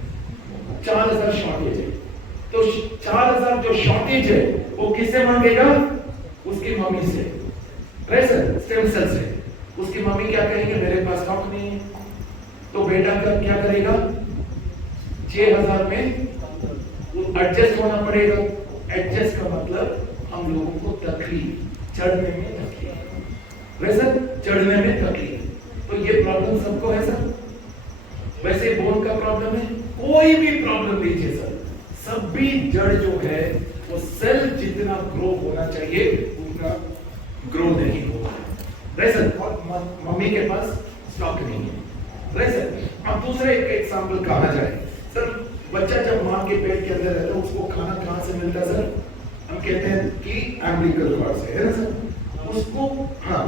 4,000 शॉर्टेज है। तो 4,000 जो शॉर्टेज है वो किससे मांगेगा? उसकी मम्मी से, राइट सर? स्टेम सेल से। उसकी मम्मी क्या कहेगी? मेरे पास स्टॉक नहीं है। तो बेटा क्या करेगा? 6,000 में एडजस्ट होना पड़ेगा। एडजस्ट का मतलब हम लोगों को तकलीफ, चढ़ने में तकलीफ, वैसे चढ़ने में तकलीफ। तो ये प्रॉब्लम सबको है सर। वैसे बोन का प्रॉब्लम है, कोई भी प्रॉब्लम लीजिए सर, सभी जड़ जो है वो सेल जितना ग्रो होना चाहिए उतना ग्रो नहीं होगा, राइट सर? और मम्मी के पास स्टॉक नहीं है, राइट सर? अब दूसरा एक एग्जांपल कहा जाए सर, बच्चा जब मां के पेट के अंदर रहता है उसको खाना कहां से मिलता है सर? हम कहते हैं कि अम्बिलिकल कॉर्ड से, है ना सर? उसको, हाँ,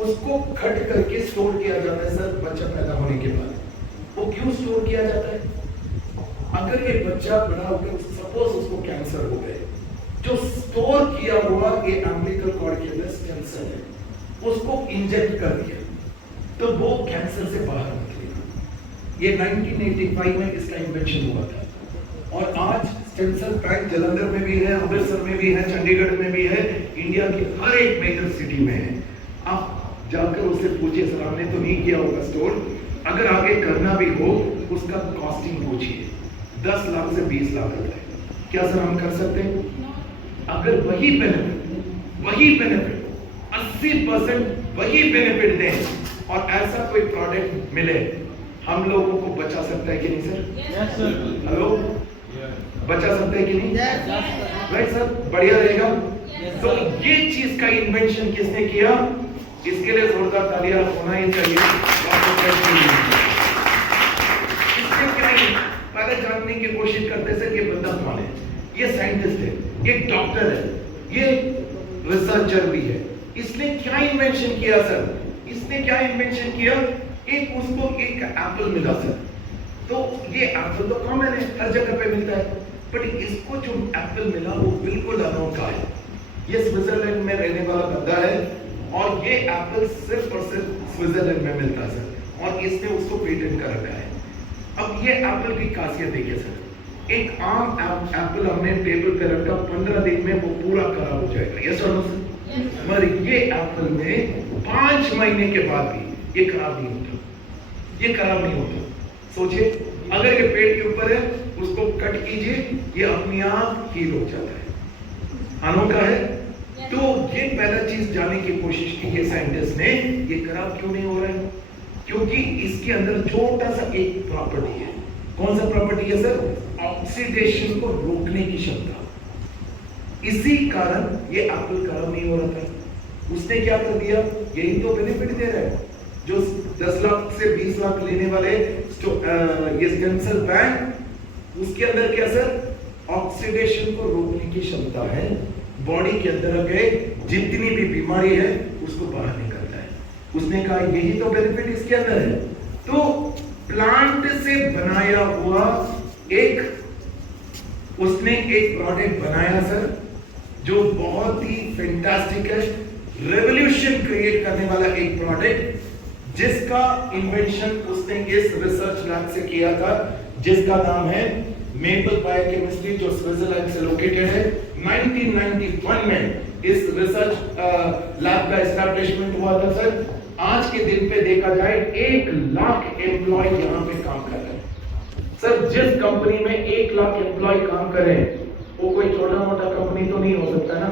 उसको कट करके स्टोर किया जाता है सर बच्चा पैदा होने के बाद। वो क्यों स्टोर किया जाता है? अगर ये बच्चा बड़ा होकर सपोज उसको कैंसर हो गए, जो स्टोर किया हुआ ये अम्बिलिकल कॉर्ड के अंदर स्टेम सेल है, उसको इंजेक्ट कर दिया तो वो कैंसर से बाहर निकलेगा। ये 1985 में इसका इन्वेंशन हुआ था और आज स्टेम सेल बैंक जालंधर में भी है, अमृतसर में भी है, चंडीगढ़ में भी है, इंडिया की हर एक मेजर सिटी में है। आप जाकर उससे पूछिए, सर हमने तो नहीं किया होगा स्टोर, अगर आगे करना भी हो उसका कॉस्टिंग पूछिए, 10 लाख से 20 लाख रुपए। क्या सर हम कर सकते हैं? अगर वही बेनिफिट 80% वही बेनिफिट दें और ऐसा कोई प्रोडक्ट मिले, हम लोगों को बचा सकता है कि नहीं सर? Yes sir. हेलो, बचा सकता है कि नहीं? राइट सर, बढ़िया रहेगा। तो ये चीज का इन्वेंशन किसने किया? इसके लिए जोरदार तालियां होना ही चाहिए। इससे क्या है, पहले जानने की कोशिश करते सर ये बंदा कौन है? ये साइंटिस्ट है, ये डॉक्टर है, ये रिसर्चर भी है। इसने क्या इन्वेंशन किया सर? इसने क्या इन्वेंशन किया? उसको एक एप्पल मिला सर, तो ये एप्पल तो कॉमन है, हर जगह पे मिलता है, बट इसको जो एप्पल मिला वो बिल्कुल अनोखा है। ये स्विट्जरलैंड में रहने वाला बंदा है और ये एप्पल सिर्फ और सिर्फ स्विट्जरलैंड में मिलता है सर, और इसने उसको पेटेंट कर रखा है। अब ये एप्पल की खासियत देखिए सर, एक आम एप्पल हमने टेबल पे रखा, 15 दिन में वो पूरा खराब हो जाएगा, यस और नो सर? मगर ये एप्पल में 5 महीने के बाद भी ये खराब नहीं होता, ये खराब नहीं होता। सोचिए, अगर ये पेड़ के ऊपर है, उसको कट कीजिए, ये अपने आप हील हो जाता है। अनोखा है। तो ये पहला चीज जानने की कोशिश की ये साइंटिस्ट ने, ये खराब क्यों नहीं हो रहा है? क्योंकि इसके अंदर छोटा सा एक प्रॉपर्टी है। कौन सा प्रॉपर्टी है सर? ऑक्सीडेशन को रोकने की क्षमता। इसी कारण ये एप्पल खराब नहीं हो रहा था। उसने क्या कर दिया? यही तो बेनिफिट दे रहा है जो 10 लाख से 20 लाख लेने वाले ये स्टेम सेल बैंक, उसके अंदर क्या सर? ऑक्सीडेशन को रोकने की क्षमता है। बॉडी के अंदर के जितनी भी बीमारी है उसको बाहर निकलता है। उसने कहा यही तो बेनिफिट इसके अंदर है। तो प्लांट से बनाया हुआ उसने एक प्रोडक्ट बनाया सर, जो बहुत ही फैंटास्टिक है, रेवोल्यूशन क्रिएट करने वाला एक प्रोडक्ट, जिसका इन्वेंशन उसने इस रिसर्च लैब से किया था, जिसका नाम है मेपल बायोकेमिस्ट्री, जो स्विट्जरलैंड से लोकेटेड है। 1991 में इस रिसर्च लैब का एस्टैब्लिशमेंट हुआ था सर। आज के दिन पे देखा जाए 1 लाख एम्प्लॉय यहाँ पे काम कर रहे हैं सर। जिस कंपनी में 1 लाख एम्प्लॉय काम कर रहे हैं, वो कोई छोटा मोटा कंपनी तो नहीं हो सकता ना।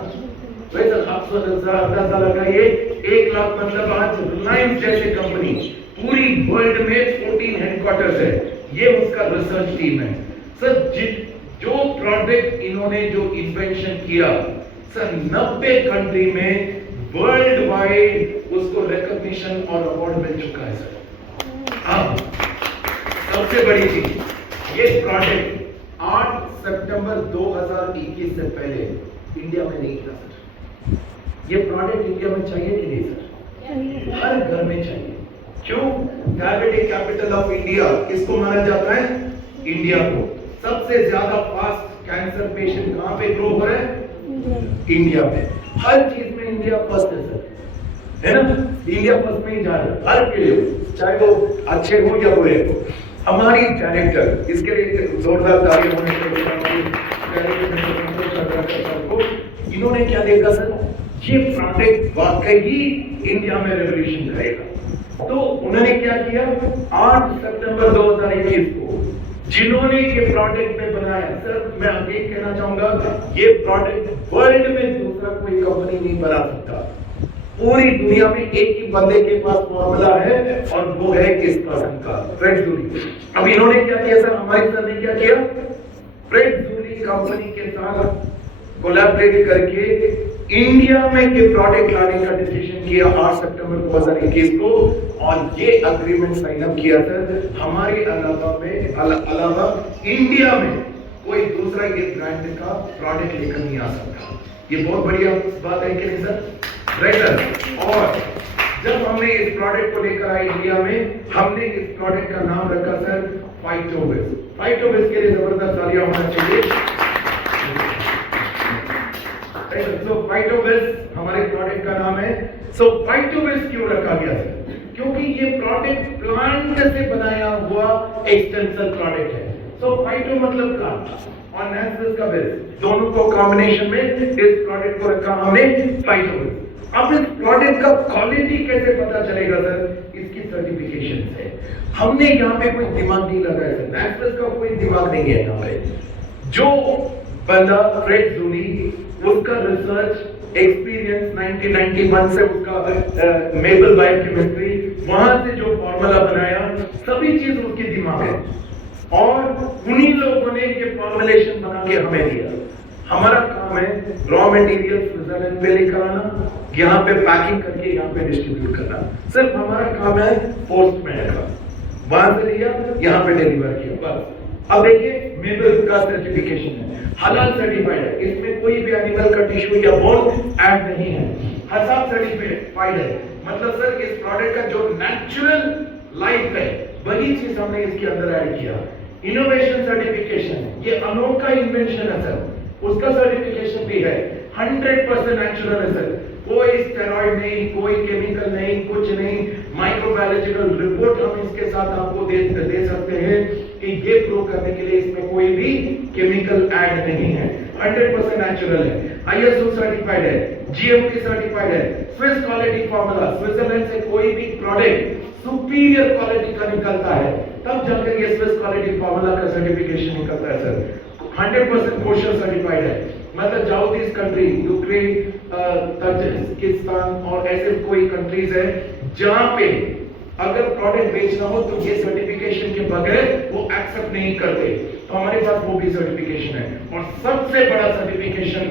वैसे आप अंदाजा लगाइए, 1 लाख मतलब आज रिलायंस जैसे कंपनी पूरी वर्ल्ड में 14 हेडक्वार्टर्स है, ये उसका रिसर्च टीम है सर। जो प्रोडक्ट इन्होंने जो इन्वेंशन किया सर, 90 कंट्री में वर्ल्ड वाइड उसको रिकॉग्निशन और अवार्ड मिल चुका है सर। अब सबसे बड़ी चीज, ये प्रोडक्ट 8 सितंबर 2021 से पहले इंडिया में नहीं था सर। ये प्रोडक्ट इंडिया में चाहिए कि नहीं सर? हर घर में चाहिए। क्यों? डायबिटिक कैपिटल ऑफ इंडिया किसको माना जाता है? इंडिया को। सबसे ज्यादा फास्ट कैंसर पेशेंट कहां पे ग्रो हो रहे हैं? इंडिया में। हर चीज में इंडिया फर्स्ट है सर, है ना? इंडिया फर्स्ट में ही जा रहा है हर के लिए, चाहे वो अच्छे हो या बुरे हो। हमारी डायरेक्टर, इसके लिए जोरदार तालियां होने चाहिए। इन्होंने क्या देखा सर? ये प्रोडक्ट वाकई इंडिया में रेवोल्यूशन करेगा। तो उन्होंने क्या किया? 8 सितंबर 2021 को जिन्होंने ये प्रोडक्ट में बनाया सर, मैं अभी कहना चाहूंगा, ये प्रोडक्ट वर्ल्ड में दूसरा कोई कंपनी नहीं बना सकता। पूरी दुनिया में एक ही बंदे के पास फॉर्मूला है और वो है किस पर्सन का? फ्रेड जूली। अब इन्होंने क्या किया सर? हमारे सर ने क्या किया? फ्रेड जूली कंपनी के साथ कोलैबोरेट करके इंडिया में ये प्रोडक्ट लाने का डिसीजन किया 8 सितंबर 2021 को, और ये अग्रीमेंट साइन अप किया सर। हमारे अलावा इंडिया में कोई दूसरा ये ब्रांड का प्रोडक्ट लेकर नहीं आ सकता। ये बहुत बढ़िया बात है कि नहीं सर? राइट। और जब हमने इस प्रोडक्ट को लेकर आए इंडिया में, हमने इस प्रोडक्ट का नाम रखा सर फाइटोविज। फाइटोविज के लिए जबरदस्त तालियां होना चाहिए। तो फाइटोविज हमारे प्रोडक्ट का नाम है। सो फाइटोविज क्यों रखा गया है? क्योंकि ये प्रोडक्ट प्लांट से बनाया हुआ एक्सटेंशन प्रोडक्ट है। सो फाइटो मतलब प्लांट और नेचुरल का बेस, दोनों को कॉम्बिनेशन में इस प्रोडक्ट को रखा हमने फाइटोविज। अब इस प्रोडक्ट का क्वालिटी कैसे पता चलेगा सर? इसकी सर्टिफिकेशन से। हमने यहाँ पे कोई दिमाग नहीं लगाया सर, नेचुरल का कोई दिमाग नहीं है यहाँ पे। जो बंदा फ्रेड जूली, उसका रिसर्च एक्सपीरियंस 1991 से उसका मेबल बायोकेमिस्ट्री, वहां से जो फॉर्मूला बनाया, सभी चीज उसके दिमाग है और उन्हीं लोगों ने ये फॉर्मुलेशन बना के हमें दिया। हमारा काम है रॉ मटेरियल स्विट्जरलैंड पे लेकर आना, यहाँ पे पैकिंग करके यहाँ पे डिस्ट्रीब्यूट करना। सिर्फ हमारा काम है पोस्टमैन का, वहां से लिया यहाँ पे डिलीवर किया, बस। अब देखिए मेबल का सर्टिफिकेशन है, हलाल सर्टिफाइड है, इसमें कोई भी एनिमल का टिश्यू या बोन ऐड नहीं है, हसाब सर्टिफाइड है। मतलब सर इस प्रोडक्ट का जो नेचुरल लाइफ है वही चीज हमने इसके अंदर ऐड किया। इनोवेशन सर्टिफिकेशन, ये अनोखा इन्वेंशन है सर, उसका सर्टिफिकेशन भी है। 100% नेचुरल है सर, कोई स्टेरॉइड नहीं, कोई केमिकल नहीं, कुछ नहीं। माइक्रोबायोलॉजिकल रिपोर्ट हम इसके साथ आपको दे सकते हैं कि ये प्रूव करने के लिए इसमें कोई भी केमिकल ऐड नहीं है, 100% नेचुरल है, ISO सर्टिफाइड है, GMP सर्टिफाइड है, स्विस क्वालिटी फॉर्मूला, स्विट्जरलैंड से कोई भी प्रोडक्ट सुपीरियर क्वालिटी का निकलता है तब जाकर ये स्विस क्वालिटी फॉर्मूला का सर्टिफिकेशन निकलता है सर। 100% कोशर सर्टिफाइड है, मतलब south east country, Ukraine, Tajikistan और ऐसे कोई कंट्रीज है जहां पे अगर प्रोडक्ट बेचना हो तो ये सर्टिफिकेशन के बगैर वो एक्सेप्ट नहीं करते, तो हमारे पास वो भी सर्टिफिकेशन है। और सबसे बड़ा certification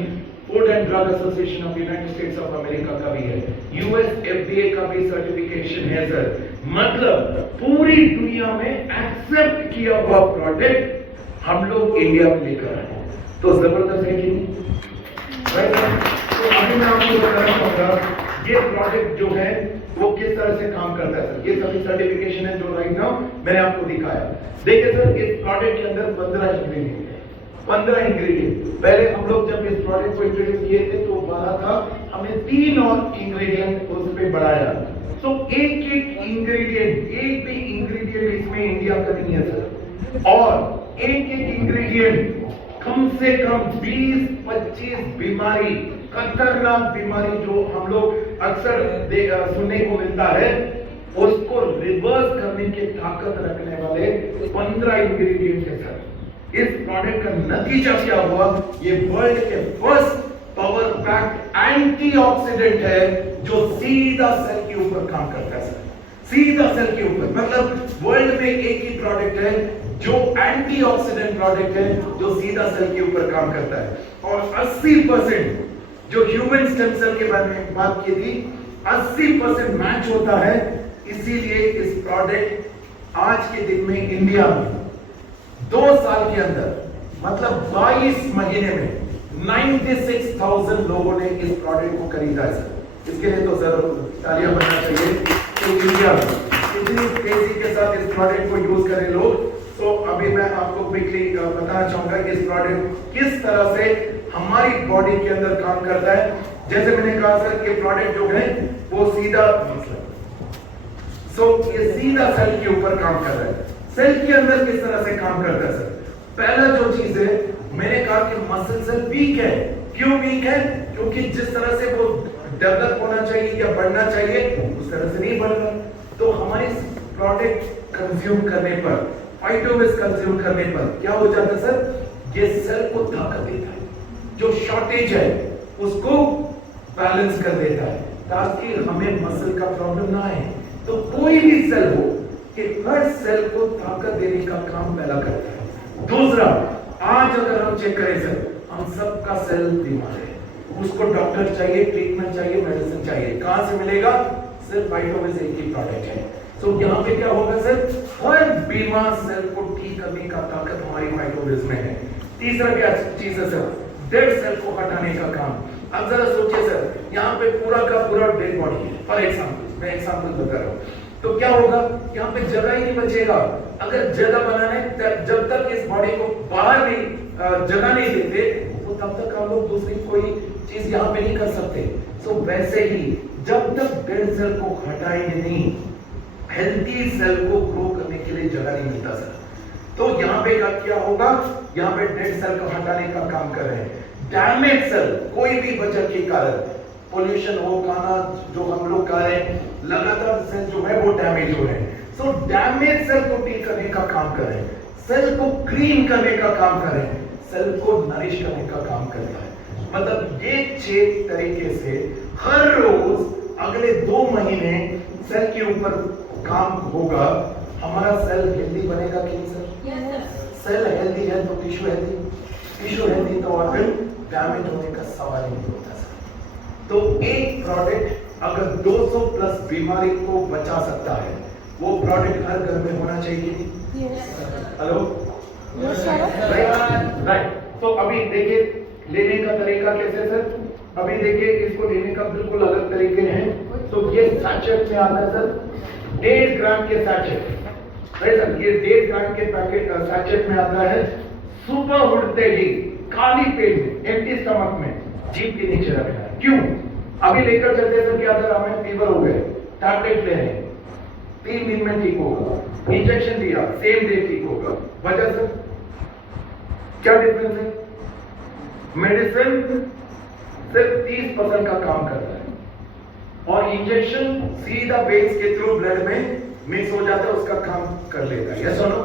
food and drug association of United states of America का भी है, US FDA का भी सर्टिफिकेशन है सर। मतलब पूरी दुनिया में एक्सेप्ट किया हुआ प्रोडक्ट हम लोग इंडिया में लेकर आए, तो जबरदस्त है कि नहीं? तो अभी मैं आपको बताना चाहूंगा ये प्रोडक्ट जो है वो किस तरह से काम करता है सर। ये सभी सर्टिफिकेशन है जो राइट नाउ मैंने आपको दिखाया। देखिए सर इस प्रोडक्ट के अंदर 15 इंग्रेडिएंट है, 15 इंग्रेडिएंट। पहले हम लोग जब इस प्रोडक्ट को इंट्रोड्यूस किए थे तो 12 था, हमने 3 और इंग्रेडिएंट उस पे बढ़ाया। तो एक एक इंग्रेडिएंट, एक भी इंग्रेडिएंट इसमें इंडिया का नहीं है सर, और एक एक इंग्रेडिएंट कम से कम 20-25 बीमारी, खतरनाक बीमारी जो हम लोग अक्सर सुनने को मिलता है, उसको रिवर्स करने की ताकत रखने वाले 15 इंग्रेडिएंट है सर। इस प्रोडक्ट का नतीजा क्या हुआ? ये वर्ल्ड के फर्स्ट पावर पैक्ड एंटीऑक्सीडेंट है जो सीधा सेल के ऊपर काम करता है सर, सीधा सेल के ऊपर। मतलब वर्ल्ड में एक ही प्रोडक्ट है जो एंटीऑक्सीडेंट प्रोडक्ट है जो सीधा सेल के ऊपर काम करता है। और 80% जो ह्यूमन स्टेम सेल के बारे में बात की थी, 80% मैच होता है। इसीलिए इस प्रोडक्ट आज के दिन में इंडिया में 2 साल के अंदर, मतलब 22 महीने में 96,000 लोगों ने इस प्रोडक्ट को खरीदा है सर। इसके लिए तो जरूर तालियां बनना चाहिए कि इंडिया में इतनी तेजी के साथ इस प्रोडक्ट को यूज करें लोग। तो अभी मैं आपको क्विकली बताना चाहूंगा कि इस प्रोडक्ट किस तरह से हमारी बॉडी के अंदर काम करता है। जैसे मैंने कहा सर कि प्रोडक्ट जो है वो सीधा ये सीधा सेल के ऊपर काम कर रहा है। सेल के अंदर किस तरह से काम करता है सर? पहला जो चीज है, मैंने कहा कि मसल सेल वीक है। क्यों वीक है? क्योंकि जिस तरह से वो डेवलप होना चाहिए या बढ़ना चाहिए उस तरह से नहीं बढ़ रहा। तो हमारी प्रोडक्ट कंज्यूम करने पर, फाइटोविज कंज्यूम करने पर क्या हो जाता है सर? ये सेल को ताकत देता है, जो शॉर्टेज है उसको बैलेंस कर देता है ताकि हमें मसल का प्रॉब्लम ना आए। तो कोई भी सेल हो कि हर सेल को ताकत देने का काम पहला करता है। दूसरा, आज अगर हम चेक करें सर, हम सबका सेल बीमार है, उसको डॉक्टर चाहिए, ट्रीटमेंट चाहिए, मेडिसिन चाहिए। कहां से मिलेगा? सिर्फ फाइटोविज एक ही प्रोडक्ट है। तो यहाँ पे क्या होगा सर? हर बीमार सेल को ठीक करने का ताकत हमारी फाइटोविज में है। तीसरा क्या चीज है सर, डेड सेल को हटाने का काम। अब जरा सोचिए सर, यहाँ पे पूरा का पूरा डेड बॉडी है, फॉर एग्जाम्पल मैं एग्जाम्पल बता रहा हूँ, तो क्या होगा, यहाँ पे जगह ही नहीं बचेगा। अगर जगह बनाने जब तक इस बॉडी को बाहर नहीं जगह नहीं देते, तो तब तक हम लोग दूसरी कोई चीज यहाँ पे नहीं कर सकते। सो वैसे ही जब तक डेड सेल को हटाएंगे नहीं, हेल्थी सेल को ग्रो करने के लिए जगह नहीं मिलता सर। तो यहाँ पे क्या होगा, यहाँ पे डेड सेल को हटाने का काम कर रहे हैं। डैमेज सेल, कोई भी वजह के कारण, पोल्यूशन हो, खाना जो हम लोग खा रहे हैं, लगातार सेल जो है वो डैमेज हो रहे हैं। सो डैमेज सेल को ठीक करने का काम कर रहे हैं, सेल को क्लीन करने का काम कर रहे हैं, सेल को नरिश करने का काम करता है। मतलब ये 6 तरीके से हर रोज अगले 2 महीने सेल के ऊपर काम होगा। हमारा सेल हेल्दी बनेगा कि नहीं सर? सेल हेल्दी है तो टिश्यू हेल्दी, टिश्यू हेल्दी तो ऑर्गन डैमेज होने का सवाल ही नहीं होता सर। तो एक प्रोडक्ट अगर 200 प्लस बीमारी को बचा सकता है, वो प्रोडक्ट हर घर में होना चाहिए कि नहीं? Hello, right. तो अभी देखिए लेने का तरीका कैसे सर, अभी देखिए इसको लेने का बिल्कुल अलग तरीके हैं। तो ये सैचेट में आता है सर, 1.5 ग्राम के सैचेट, राइट सर, ये 1.5 ग्राम के पैकेट सैचेट में आता है। सुबह उठते ही खाली पेट में, एम्प्टी स्टमक में जीभ के नीचे रखना है। क्यों? अभी लेकर चलते सर, क्या सर हमें फीवर हो गए, टैबलेट ले रहे हैं, 3 दिन में ठीक होगा, इंजेक्शन दिया सेम डे ठीक होगा। वजह सर क्या डिफरेंस है? मेडिसिन सिर्फ 30% का काम करता है और इंजेक्शन सीधा वेन्स के थ्रू ब्लड में मिक्स हो जाता है, उसका काम कर लेता है। यस और नो?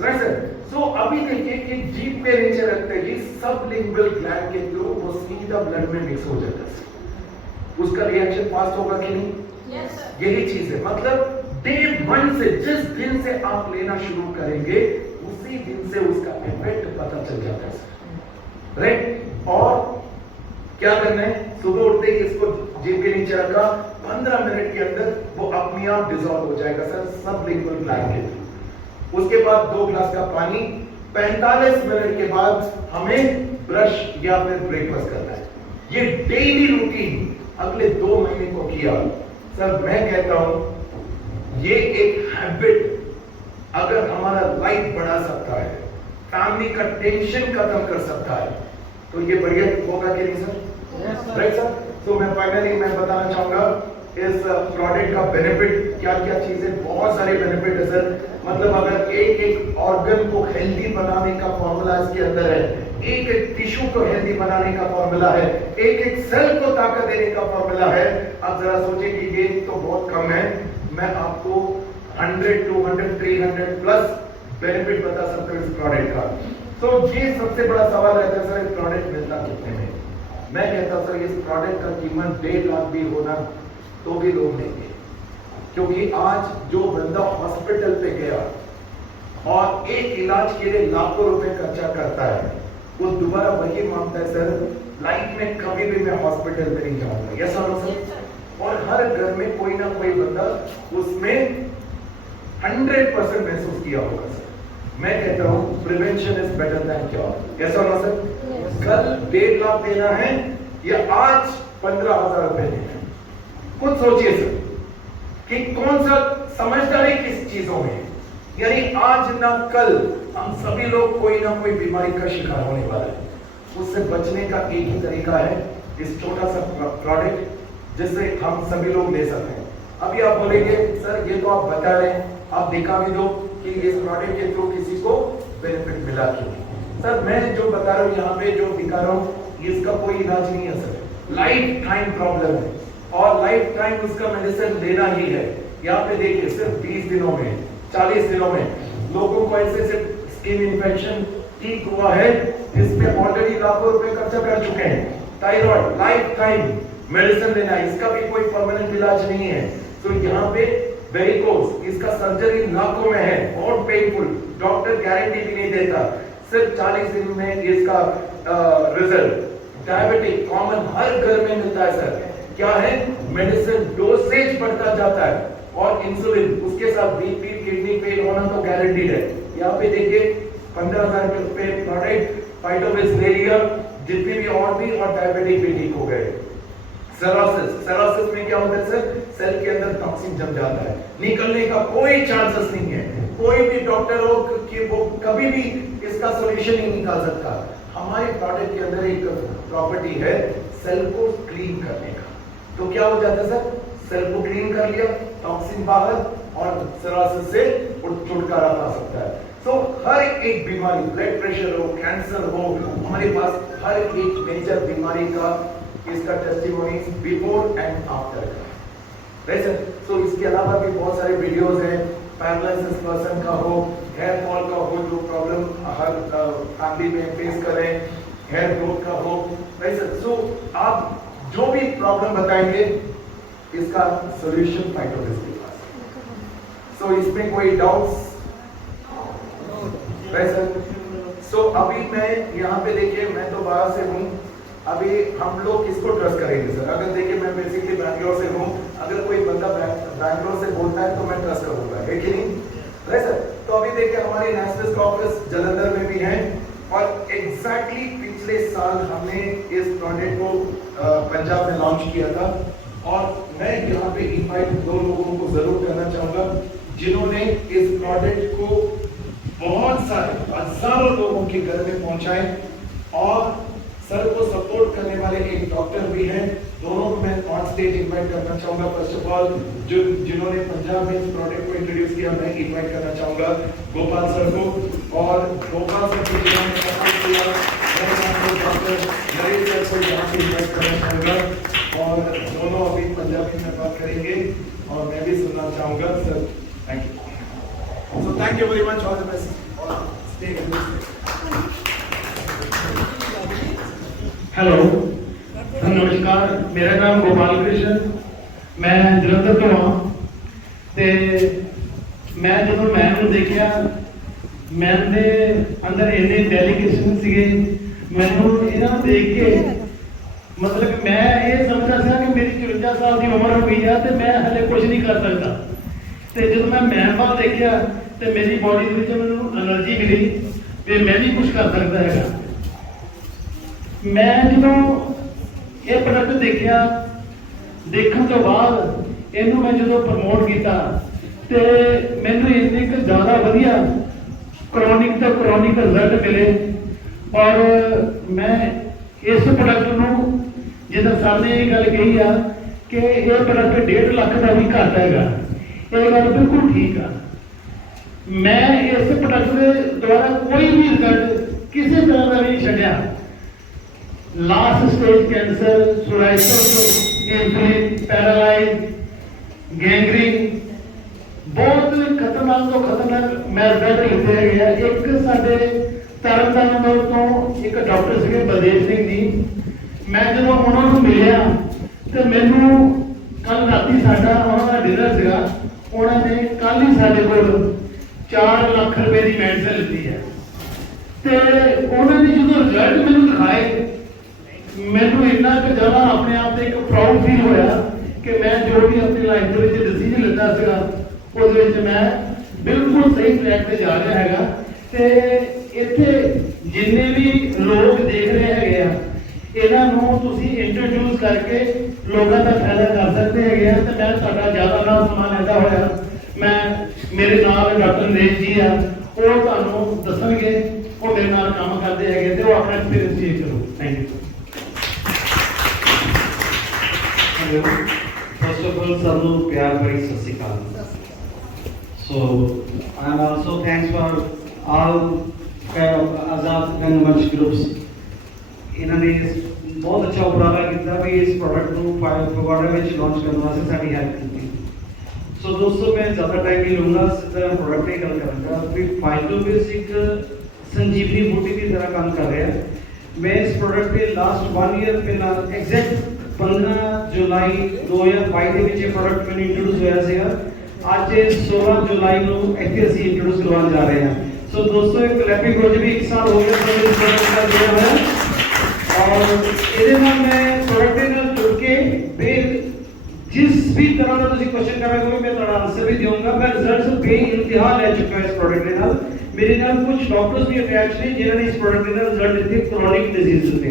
Right sir. सो अभी देखिए कि जीभ पे नीचे रखते ही सबलिंगुअल ग्लैंड के थ्रू वो सीधा ब्लड में मिक्स हो जाता है। उसका रिएक्शन फास्ट होगा कि नहीं? yes, यही चीज है। मतलब डे 1 से, जिस दिन से आप लेना शुरू करेंगे उसी दिन से उसका इफेक्ट पता चल जाता है सर, राइट। और क्या करना है, सुबह उठते ही इसको जीभ के नीचे रखा, 15 मिनट के अंदर वो अपने आप डिसॉल्व हो जाएगा सर सबलिंगुअल ग्लैंड के थ्रू। उसके बाद 2 ग्लास का पानी, 45 मिनट के बाद हमें ब्रश या फिर ब्रेकफास्ट करना है। ये डेली रूटीन अगले 2 महीने को किया सर, मैं कहता हूं ये एक हैबिट अगर हमारा लाइफ बढ़ा सकता है, फैमिली का टेंशन खत्म कर सकता है, तो ये बढ़िया होगा कि नहीं सर? Right sir. तो मैं फाइनली मैं बताना चाहूंगा इस प्रोडक्ट का बेनिफिट क्या क्या चीजें, बहुत सारे बेनिफिट है सर। मतलब अगर एक एक ऑर्गन को हेल्दी बनाने का फॉर्मूला इसके अंदर है, एक एक टिश्यू को हेल्दी बनाने का फॉर्मूला है, एक एक सेल को ताकत देने का फॉर्मूला है। अब जरा सोचिए कि ये तो बहुत कम है, मैं आपको 100, 200, 300 प्लस बेनिफिट बता सकता हूँ इस प्रोडक्ट का। तो ये सबसे बड़ा सवाल रहता है सर, प्रोडक्ट मिलता कितने में? मैं कहता हूं सर इस प्रोडक्ट का कीमत 1.5 लाख भी होना तो भी लोग लेंगे, क्योंकि आज जो बंदा हॉस्पिटल पे गया और एक इलाज के लिए लाखों रुपए खर्चा करता है, वो दोबारा वही मांगता है सर, लाइफ में कभी भी मैं हॉस्पिटल में नहीं जाऊंगा। यस और सर। और हर घर में कोई ना कोई बंदा उसमें 100% महसूस किया होगा सर। मैं कहता हूं prevention is better than cure. Yes और सर। कल 1.5 लाख देना है या आज 15,000 रुपए देना है, खुद सोचिए सर कि कौन सा समझदारी किस चीजों में है। यानी आज ना कल हम सभी लोग कोई ना कोई बीमारी का शिकार होने वाला है। उससे बचने का एक ही तरीका है इस छोटा सा प्रोडक्ट जिससे हम सभी लोग ले सकते हैं। अभी आप बोलेंगे सर ये तो आप बता रहे हैं, आप दिखा भी दो कि इस प्रोडक्ट के थ्रू किसी को बेनिफिट मिला कि नहीं। सर मैं जो बता रहा हूँ यहाँ पे जो दिखा रहा हूँ इसका कोई इलाज नहीं है सर, लाइफ टाइम प्रॉब्लम है और लाइफ टाइम उसका मेडिसिन लेना ही है। यहाँ पे देखिए सिर्फ 20 दिनों में, 40 दिनों में लोगों को ऐसे से स्किन इन्फेक्शन ठीक हुआ है जिसमें ऑलरेडी लाखों रुपए खर्चा कर चुके हैं। थायराइड लाइफ टाइम मेडिसिन लेना है, इसका भी कोई परमानेंट इलाज नहीं है। तो यहाँ पे वेरिकोज, इसका सर्जरी लाखों में है, बहुत पेनफुल, डॉक्टर गारंटी भी नहीं देता, सिर्फ 40 दिन में इसका रिजल्ट। डायबिटिक कॉमन हर घर में मिलता है सर, क्या है मेडिसिन डोसेज बढ़ता जाता है और इंसुलिन, उसके साथ बीपी किडनी फेल होना तो गारंटीड है। यहाँ पे देखिए 15,000 रुपए प्रोडक्ट फाइटोविस ले लिया, जितनी भी और थी, और डायबिटिक भी ठीक हो गए। सेरोसिस में क्या होता है सर? सेल के अंदर टॉक्सिन जम जाता है, निकलने का कोई चांसेस नहीं है। कोई भी डॉक्टर हो कि वो कभी भी इसका सॉल्यूशन नहीं निकाल सकता। हमारे प्रोडक्ट के अंदर एक प्रॉपर्टी है सेल को क्लीन करने का। तो क्या हो जाता है सर? सेल को क्लीन कर लिया, टॉक्सिन बाहर, और सेरोसिस से छुटकारा पा सकता है। तो हर एक बीमारी, ब्लड प्रेशर हो, कैंसर हो, हमारे पास हर एक मेजर बीमारी का इसका टेस्टिमोनीज बिफोर एंड आफ्टर का। सर सो इसके अलावा भी बहुत सारे वीडियोस हैं, पैरालिसिस पर्सन का हो, हेयर फॉल का हो, जो प्रॉब्लम हर फैमिली में फेस करें, हेयर ग्रोथ का हो, सर सो आप जो भी प्रॉब्लम बताएंगे इसका सॉल्यूशन फाइटोविस के पास। सो इसमें कोई डाउट्स? सो अभी मैं यहाँ पे देखिए, मैं तो बाहर से हूँ, अभी हम लोग किसको ट्रस्ट करेंगे सर? अगर देखिए मैं बेसिकली बैंगलोर से हूँ, अगर कोई बंदा बैंगलोर से बोलता है तो मैं ट्रस्ट करूंगा, है कि नहीं? Right sir. तो अभी देखिए हमारी नेशनलिस्ट ऑफिस जलंधर में भी है, और एग्जैक्टली पिछले साल हमने इस प्रोडक्ट को पंजाब में लॉन्च किया था। और मैं यहाँ पे इनवाइट दो लोगों को जरूर करना चाहूंगा जिन्होंने इस प्रोडक्ट को बहुत सारे हजारों लोगों के घर में पहुंचाए, और सर को सपोर्ट करने वाले एक डॉक्टर भी हैं। दोनों को मैं ऑन स्टेज इनवाइट करना चाहूंगा। फर्स्ट ऑफ ऑल जिन्होंने पंजाब में इस प्रोडक्ट को इंट्रोड्यूस किया, मैं इनवाइट करना चाहूंगा गोपाल सर को, और गोपाल सर को जिन्होंने सपोर्ट किया, मैं डॉक्टर नरेश सर को यहाँ पे इनवाइट करना चाहूंगा। और दोनों अभी पंजाबी में बात करेंगे और मैं भी सुनना चाहूंगा sir. Thank you. So thank you very much, all the best. Hello, नमस्कार, मेरा नाम गोपाल कृष्ण, मैं जलंधर ਤੋਂ ਹਾਂ। ਤੇ ਮੈਂ ਜਦੋਂ ਮੈਮ ਨੂੰ ਦੇਖਿਆ, ਮੈਮ ਦੇ ਅੰਦਰ ਇੰਨੇ ਡੈਲੀਗੇਸ਼ਨ ਸੀਗੇ, ਮੈਨੂੰ ਇਹਨਾਂ ਨੂੰ ਦੇਖ ਕੇ ਮਤਲਬ ਕਿ ਮੈਂ ਇਹ ਸਮਝਦਾ ਸੀ ਕਿ ਮੇਰੀ 54 ਸਾਲ ਦੀ ਉਮਰ ਹੋ ਗਈ ਆ ਤੇ ਮੈਂ ਹਲੇ ਕੁਝ ਨਹੀਂ ਕਰ ਸਕਦਾ। ਤੇ ਜਦੋਂ ਮੈਂ ਮੈਮ ਵੱਲ ਦੇਖਿਆ ਤੇ ਮੇਰੀ ਬੋਡੀ ਦੇ ਵਿੱਚ ਮੈਨੂੰ એનર્ਜੀ ਮਿਲੀ ਤੇ ਮੈਂ ਵੀ ਕੁਝ ਕਰ ਸਕਦਾ ਹੈਗਾ। ਮੈਂ ਜਦੋਂ ਇਹ ਪ੍ਰੋਡਕਟ ਦੇਖਿਆ, ਦੇਖਣ ਤੋਂ ਬਾਅਦ ਇਹਨੂੰ ਮੈਂ ਜਦੋਂ ਪ੍ਰਮੋਟ ਕੀਤਾ ਤੇ ਮੈਨੂੰ ਇੰਨੇ ਕੁ ਜ਼ਿਆਦਾ ਵਧੀਆ ਕਰੋਨਿਕ ਤੋਂ ਕਰੋਨਿਕ ਰਿਜ਼ਲਟ ਮਿਲੇ। ਔਰ ਮੈਂ ਇਸ ਪ੍ਰੋਡਕਟ ਨੂੰ, ਜਿੱਦਾਂ ਸਰ ਨੇ ਇਹ ਗੱਲ ਕਹੀ ਆ ਕਿ ਇਹ ਪ੍ਰੋਡਕਟ 1.5 ਲੱਖ ਦਾ ਵੀ ਘੱਟ ਹੈਗਾ, ਇਹ ਗੱਲ ਬਿਲਕੁਲ ਠੀਕ ਆ। ਮੈਂ ਇਸ ਪ੍ਰੋਡਕਟ ਦੇ ਦੁਆਰਾ ਕੋਈ ਵੀ ਰਿਜ਼ਲਟ ਕਿਸੇ ਤਰ੍ਹਾਂ ਦਾ ਵੀ ਨਹੀਂ ਛੱਡਿਆ। Last stage cancer, psoriasis, insulin, paralyse, gangrene, बहुत खतरनाक तो खतरनाक मैं रिजल्ट लिखे गए। एक साडे तरनताਰਨ तो एक डॉक्टर से बलदेव सिंह जी, मैं जो उन्होंने मिलिया तो मैनू कल राती साडा उन्होंने डिनर सीगा, उन्होंने कल ही साडे कोल 4 लाख रुपए की मेडिसिन ली है। तो उन्होंने जो रिजल्ट मैनू दिखाए, ਮੈਨੂੰ ਇੰਨਾ ਕਿ ਜ਼ਿਆਦਾ ਆਪਣੇ ਆਪ ਤੇ ਇੱਕ ਪ੍ਰਾਊਡ ਫੀਲ ਹੋਇਆ ਕਿ ਮੈਂ ਜੋ ਵੀ ਆਪਣੀ ਲਾਈਫ ਦੇ ਵਿੱਚ ਡਿਸੀਜਨ ਲਿੱਤਾ ਸੀਗਾ ਉਹਦੇ ਵਿੱਚ ਮੈਂ ਬਿਲਕੁਲ ਸਹੀ ਟਰੈਕ ਤੇ ਜਾ ਰਿਹਾ ਹੈਗਾ। ਤੇ ਇੱਥੇ ਜਿੰਨੇ ਵੀ ਲੋਕ ਦੇਖ ਰਹੇ ਹੈਗੇ ਆ, ਇਹਨਾਂ ਨੂੰ ਤੁਸੀਂ ਇੰਟਰੋਡਿਊਸ ਕਰਕੇ ਲੋਕਾਂ ਦਾ ਫਾਇਦਾ ਕਰ ਸਕਦੇ ਹੈਗੇ ਆ। ਤੇ ਮੈਂ ਤੁਹਾਡਾ ਜ਼ਿਆਦਾ ਨਾ ਸਮਾਂ ਲੈਂਦਾ ਹੋਇਆ, ਮੈਂ ਮੇਰੇ ਨਾਲ ਡਾਕਟਰ ਨਰੇਸ਼ ਜੀ ਆ, ਉਹ ਤੁਹਾਨੂੰ ਦੱਸਣਗੇ, ਉਹ ਮੇਰੇ ਨਾਲ ਕੰਮ ਕਰਦੇ ਹੈਗੇ ਤੇ ਉਹ ਆਪਣਾ ਐਕਸਪੀਰੀਅੰਸ ਸ਼ੇਅਰ ਕਰੋ। Thank you. First of all, सबको प्यार भरी सत श्री अकाल। So, and also thanks for all kind of Azad Rangmanch groups. इन्होंने बहुत अच्छा उपराला किया भी इस प्रोडक्ट को फगवाड़ा में लॉन्च करने वास्ते साड़ी हेल्प की। So दोस्तों, मैं ज़्यादा टाइम नहीं लूँगा, सीधा प्रोडक्ट की गल करूँगा। फिर फाइटोविस एक संजीवनी बूटी की तरह काम कर रहे हैं। मैं इस प्रोडक्ट के लास्ट 1 ईयर पहला एग्जैक्ट 15 जुलाई 2022 ਦੇ ਵਿੱਚ ਇਹ ਪ੍ਰੋਡਕਟ ਮੈਨੂੰ ਇੰਟਰੋਡਿਊਸ ਹੋਇਆ ਸੀਗਾ। ਅੱਜ 16 ਜੁਲਾਈ ਨੂੰ ਇੱਥੇ ਅਸੀਂ ਇੰਟਰੋਡਿਊਸ ਕਰਵਾਉਣ ਜਾ ਰਹੇ ਹਾਂ। ਸੋ ਦੋਸਤੋ, ਇੱਕ ਕਲੈਪਿੰਗ ਹੋ ਜਾਵੇ, 1 ਸਾਲ ਹੋ ਗਿਆ ਸਾਨੂੰ ਇਸ ਪ੍ਰੋਡਕਟ ਦਾ ਦਿਆ ਹੋਇਆ। ਔਰ ਇਹਦੇ ਨਾਲ ਮੈਂ ਪ੍ਰੋਡਕਟ ਦੇ ਨਾਲ ਜੁੜ ਕੇ ਫਿਰ ਜਿਸ ਵੀ ਤਰ੍ਹਾਂ ਦਾ ਤੁਸੀਂ ਕੁਐਸਚਨ ਕਰਾਂਗੇ ਮੈਂ ਤੁਹਾਡਾ ਆਨਸਰ ਵੀ ਦੇਵਾਂਗਾ। ਮੈਂ ਰਿਜ਼ਲਟਸ ਬੇਇੰਤਹਾ ਲੈ ਚੁੱਕਾ ਇਸ ਪ੍ਰੋਡਕਟ ਦੇ ਨਾਲ। मेरे नाल कुछ डॉक्टर्स भी अटैच ने जिन्होंने इस प्रोडक्ट का रिजल्ट दिते क्रोनिक डिजीज ते।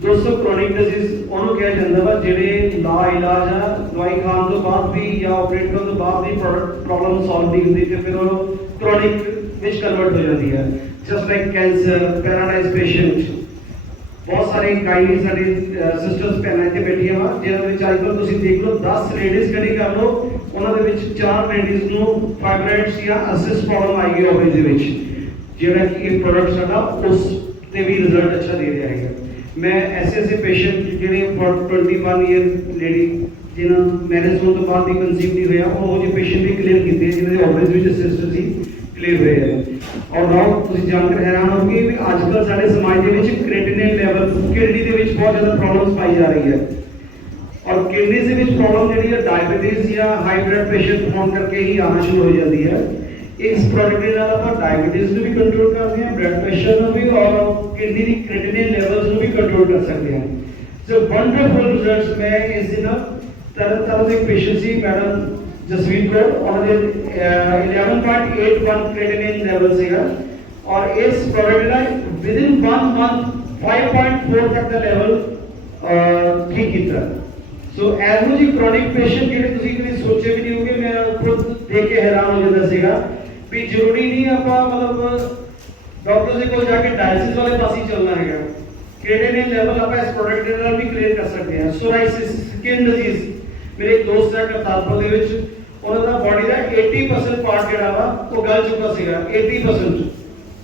दोस्तों क्रोनिक डिजीज ਉਹਨੂੰ ਕਿਹਾ ਜਾਂਦਾ ਵਾ ਜਿਹੜੇ ਲਾ ਇਲਾਜ ਆ ਦਵਾਈ ਖਾਣ ਤੋਂ ਬਾਅਦ ਵੀ ਜਾਂ ਆਪਰੇਟ ਕਰਨ ਤੋਂ ਬਾਅਦ ਵੀ ਪ੍ਰੋਬਲਮ ਸੋਲਵ ਨਹੀਂ ਹੁੰਦੀ ਤੇ ਫਿਰ ਉਹ ਕ੍ਰੋਨਿਕ ਵਿੱਚ ਕਨਵਰਟ ਹੋ ਜਾਂਦੀ ਹੈ। Just like cancer, paralyse patient, बहुत सारे काइंडली साडी सिस्टर्स भैनां इत्थे बैठियां वा जिन्हां विच अजकल तुसीं देख लो 10 लेडीज खड़ी कर लो उन्हां दे विच 4 लेडीज नूं फाइब्राइड्स या असिस्ट प्रॉब्लम आई है ओवरी दे विच जेड़ा कि ये प्रोडक्ट साडा उस ते भी रिजल्ट अच्छा दे रहा है। मैं ऐसे पेशेंट जिहड़े 21 ईयर लेडी जिन्हां मैरिज होने तो बाद भी कंसीव नहीं होया ਉਹ ਜਿਹੇ पेशेंट भी क्लियर कीते जिन्हां दे ओवरीज विच असिस्ट सी क्लियर हुए हैं। और नाउ तुसीं जानकर हैरान होगे भी आजकल साडे समाज दे विच क्रिएटिनिन लेवल किडनी दे विच बहुत ज़्यादा प्रॉब्लम्स पाई जा रही है और किडनी दे विच प्रॉब्लम जिहड़ी है डायबिटीज या हाई ब्लड प्रेशर होने करके ही आना शुरू हो जाती है। इस प्रोडक्ट के नाल आपां डायबिटीज नूं भी कंट्रोल करदे हां, ब्लड प्रेशर नूं भी और किडनी दी क्रिएटिनिन लेवल्स नूं भी कंट्रोल कर सकते हैं। सो वंडरफुल रिजल्ट्स मैं इस दिन तरह दे पेशेंट सी मैडम जसवीर कौर उन्होंने 11.81 क्रिएटिनिन लेवल सीगा और इस प्रोडक्ट का विद इन 1 मंथ 5.4 तक का लेवल ठीक किया। सो एवो जी क्रोनिक पेशेंट जिहड़े तुसीं कभी सोचे भी नहीं होगे, मैं खुद देख के हैरान हो जाता सीगा भी जरूरी नहीं आपां मतलब डॉक्टर दे कोल जाके डायलिसिस वाले पासे ही चलना है। क्रिएटिनिन लेवल आपां इस प्रोडक्ट के नाल भी क्लियर कर सकते हैं। सोराइसिस, स्किन डिजीज, मेरे एक दोस्त है करतारपुर दे विच ਉਹਨਾਂ ਦਾ ਬਾਡੀ ਦਾ 80% ਪਾਰਟ ਜਿਹੜਾ ਵਾ ਉਹ ਗਲ ਚੁੱਕਾ ਸੀਗਾ। 80%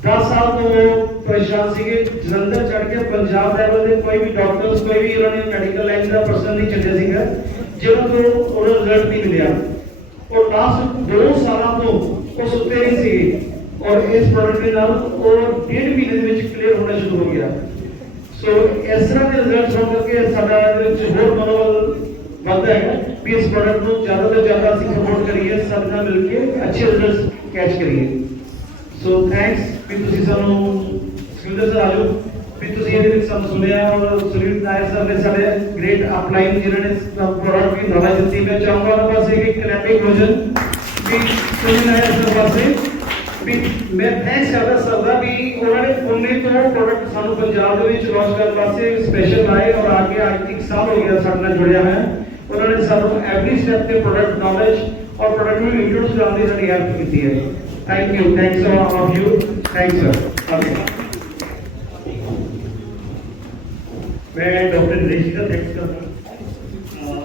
10 ਸਾਲ ਤੋਂ ਪਰੇਸ਼ਾਨ ਸੀਗੇ। ਜਲੰਧਰ ਚੜ ਕੇ ਪੰਜਾਬ ਲੈਵਲ ਦੇ ਕੋਈ ਵੀ ਡਾਕਟਰਸ ਕੋਈ ਵੀ ਉਹਨਾਂ ਨੇ ਮੈਡੀਕਲ ਲਾਈਨ ਦਾ ਪਰਸਨ ਨਹੀਂ ਚੱਲਿਆ ਸੀਗਾ ਜਿਹਨਾਂ ਤੋਂ ਉਹਦਾ ਰਿਜ਼ਲਟ ਨਹੀਂ ਮਿਲਿਆ। ਉਹ ਲਾਸਟ 2 ਸਾਲਾਂ ਤੋਂ ਉਹ ਸੁੱਤੇ ਨਹੀਂ ਸੀਗੇ ਔਰ ਇਸ ਪ੍ਰੋਡਕਟ ਦੇ ਨਾਲ ਉਹ 1.5 ਮਹੀਨੇ ਦੇ ਵਿੱਚ ਕਲੀਅਰ ਹੋਣਾ ਸ਼ੁਰੂ ਹੋ ਗਿਆ। ਸੋ ਇਸ ਤਰ੍ਹਾਂ ਦੇ ਰਿਜ਼ਲਟਸ ਹੋਣ ਕਰਕੇ ਸਾਡਾ ਇਹਦੇ ਵਿੱਚ ਹੋਰ ਮਨੋਬਲ बढ़ता है कि इस प्रोडक्ट को ज़्यादा से ज़्यादा सपोर्ट करिए, सब ना मिलके अच्छे रिजल्ट्स कैच करिए। सो थैंक्स भी तुसी सानू सुंदर सर आजो भी तुसी ਇਹਦੇ ਵਿੱਚ ਸਾਨੂੰ ਸੁਣਿਆ और सुनील नायर सर ने साडे ग्रेट अपलाइन जिन्होंने प्रोडक्ट की नॉलेज दी। मैं चाहूंगा उन्होंने पास एक क्लैपिंग वर्जन भी सुनील नायर सर पासे भी मैं थैंक्स करदा सर भी उन्होंने पुणे तो प्रोडक्ट सानू पंजाब ਦੇ ਵਿੱਚ लॉन्च ਕਰਨ ਵਾਸਤੇ स्पेशल आए और आगे आज 1 साल हो गया ਸਾਡੇ ਨਾਲ ਜੁੜਿਆ ਹੈ। उन्होंने सब एवरी स्टेप पे प्रोडक्ट नॉलेज और प्रोडक्ट में इंट्रोड्यूस कराने की साडी हेल्प की है। Thank you, thanks all of you, thanks sir. मैं डॉक्टर नरेश का थैंक्स करता हूँ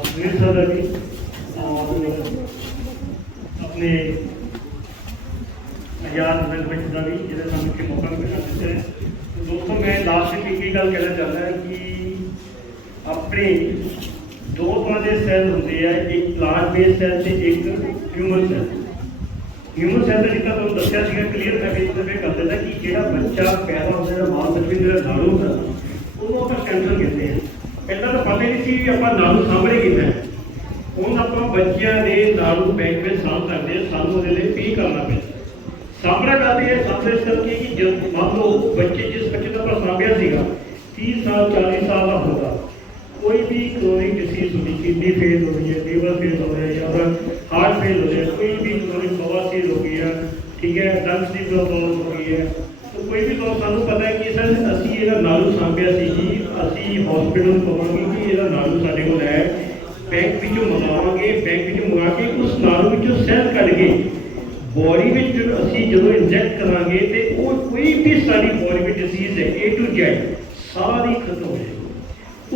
सुनील सर भी और अपने आजाद मैनेजमेंट का भी जिन्हें सामने मौका मिला देते हैं। तो दोस्तों मैं लास्ट में एक गल कहना चाहता है कि अपने 2 तरह के सैल होंगे हैं, एक प्लांट बेस्ड सैल से एक ह्यूमन सैल। ह्यूमन सैल का जितना तुम दसिया क्लीयर करके कर देता कि जो बच्चा पैदा होता है मां सचवी जो नाड़ू होता उन्होंने आप कैंसर कहते हैं। पहला तो पता नहीं कि आप नाड़ू सामने कितना है, हूँ आप बच्चों के नाड़ू बैंक में साफ करते हैं, सानू वो पे करना पैसा सामना करते हैं। सामने इस करके कि जब मान लो बच्चे जिस बच्चे का आप सामभ्या 30 साल 40 साल का होगा, कोई भी क्रोनिक डिसीज होगी, किडनी फेल हो रही है, लीवर फेल हो रहा है या हार्ट फेल हो रहा है, कोई भी क्रोनिक बवासीर हो गई है, ठीक है, लंग्स की प्रॉब्लम हो गई है, तो कोई भी लोग सानू पता है कि सर असी ये नाड़ू सामभ्या सी जी असी हॉस्पिटल कहांगे कि ये नाड़ू साडे कोल है, बैंक विचों मंगावांगे, बैंक विचों मंगा के उस नाड़ू विचों सैल कढ के बॉडी विच असी जदों इंजैक्ट करांगे ते वो कोई भी साडी बॉडी में डिसीज है A to Z सारी खत्म हो जाएगी।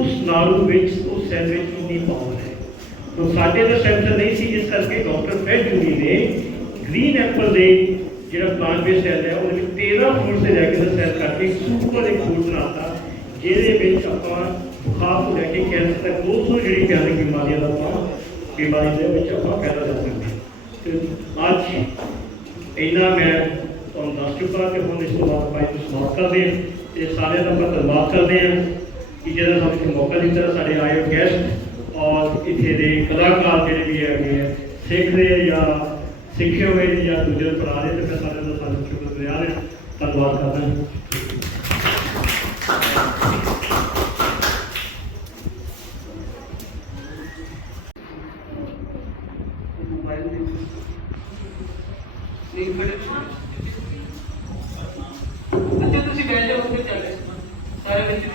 उस नाड़ू विच उस सैल विच कितनी पावर है। तो साडे तो सेंसर नहीं सी, इस करके डॉक्टर फ्रेड जूनी ने ग्रीन एप्पल दे जिहड़ा प्लांट बेस्ड सैल है उहदे विच 13 फ्रूट से लैके सैल करके सुपर एक फूड बनाता जिहदे विच आपां बुखार तो लैके कैंसर तक 200 जिहड़ी भयानक बीमारियां दा आपां बीमारी दे विच आपां पैदा कर सकते हैं। तो अज इन्ना मैं तुहानूं दस चुका कि हुण इस तो बाद भाई नूं समाप्त करदे हां ते सारिआं दा आपां धन्नवाद करदे हां कि जिहड़ा सानूं मौका दिता साडे आए गेस्ट और इत्थे दे कलाकार जिहड़े भी है सिख दे या सिखे हुए या दूजे पढ़ा रहे तो मैं सारे का सानूं शुक्रगुजार हां, धन्नवाद करदा हां। नहीं ਸਾਰੇ ਵਿੱਚ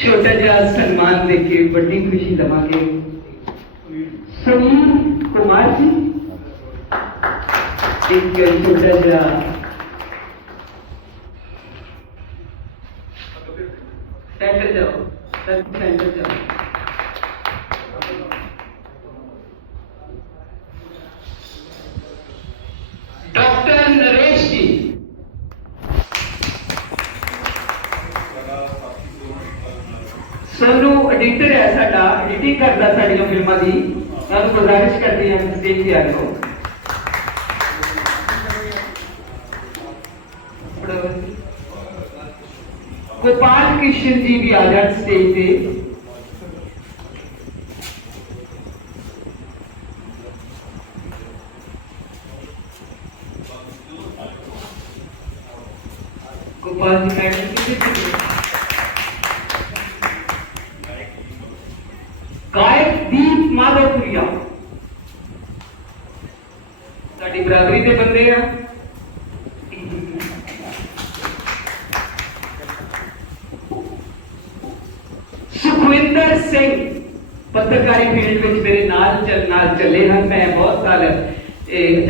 छोटा जिहा सम्मान देके बड़ी खुशी लवांगे सुनील कुमार जी एक छोटा जिहा सेंटर जाओ सेंटर जाओ डॉक्टर नरेश जी सोनू एडिटर है साडा एडिटिंग करदा साडियां फिल्मां दी मैं गुजारिश करती हूं स्टेज ते आ जाओ गोपाल कृष्ण जी भी आ जाए स्टेज पे गोपाल जी मैडम गायक दीप माधवपुरिया साडी बरादरी के बंदे आ सुखविंदर सिंह पत्रकारी फील्ड में मेरे नाल चले हैं मैं बहुत साल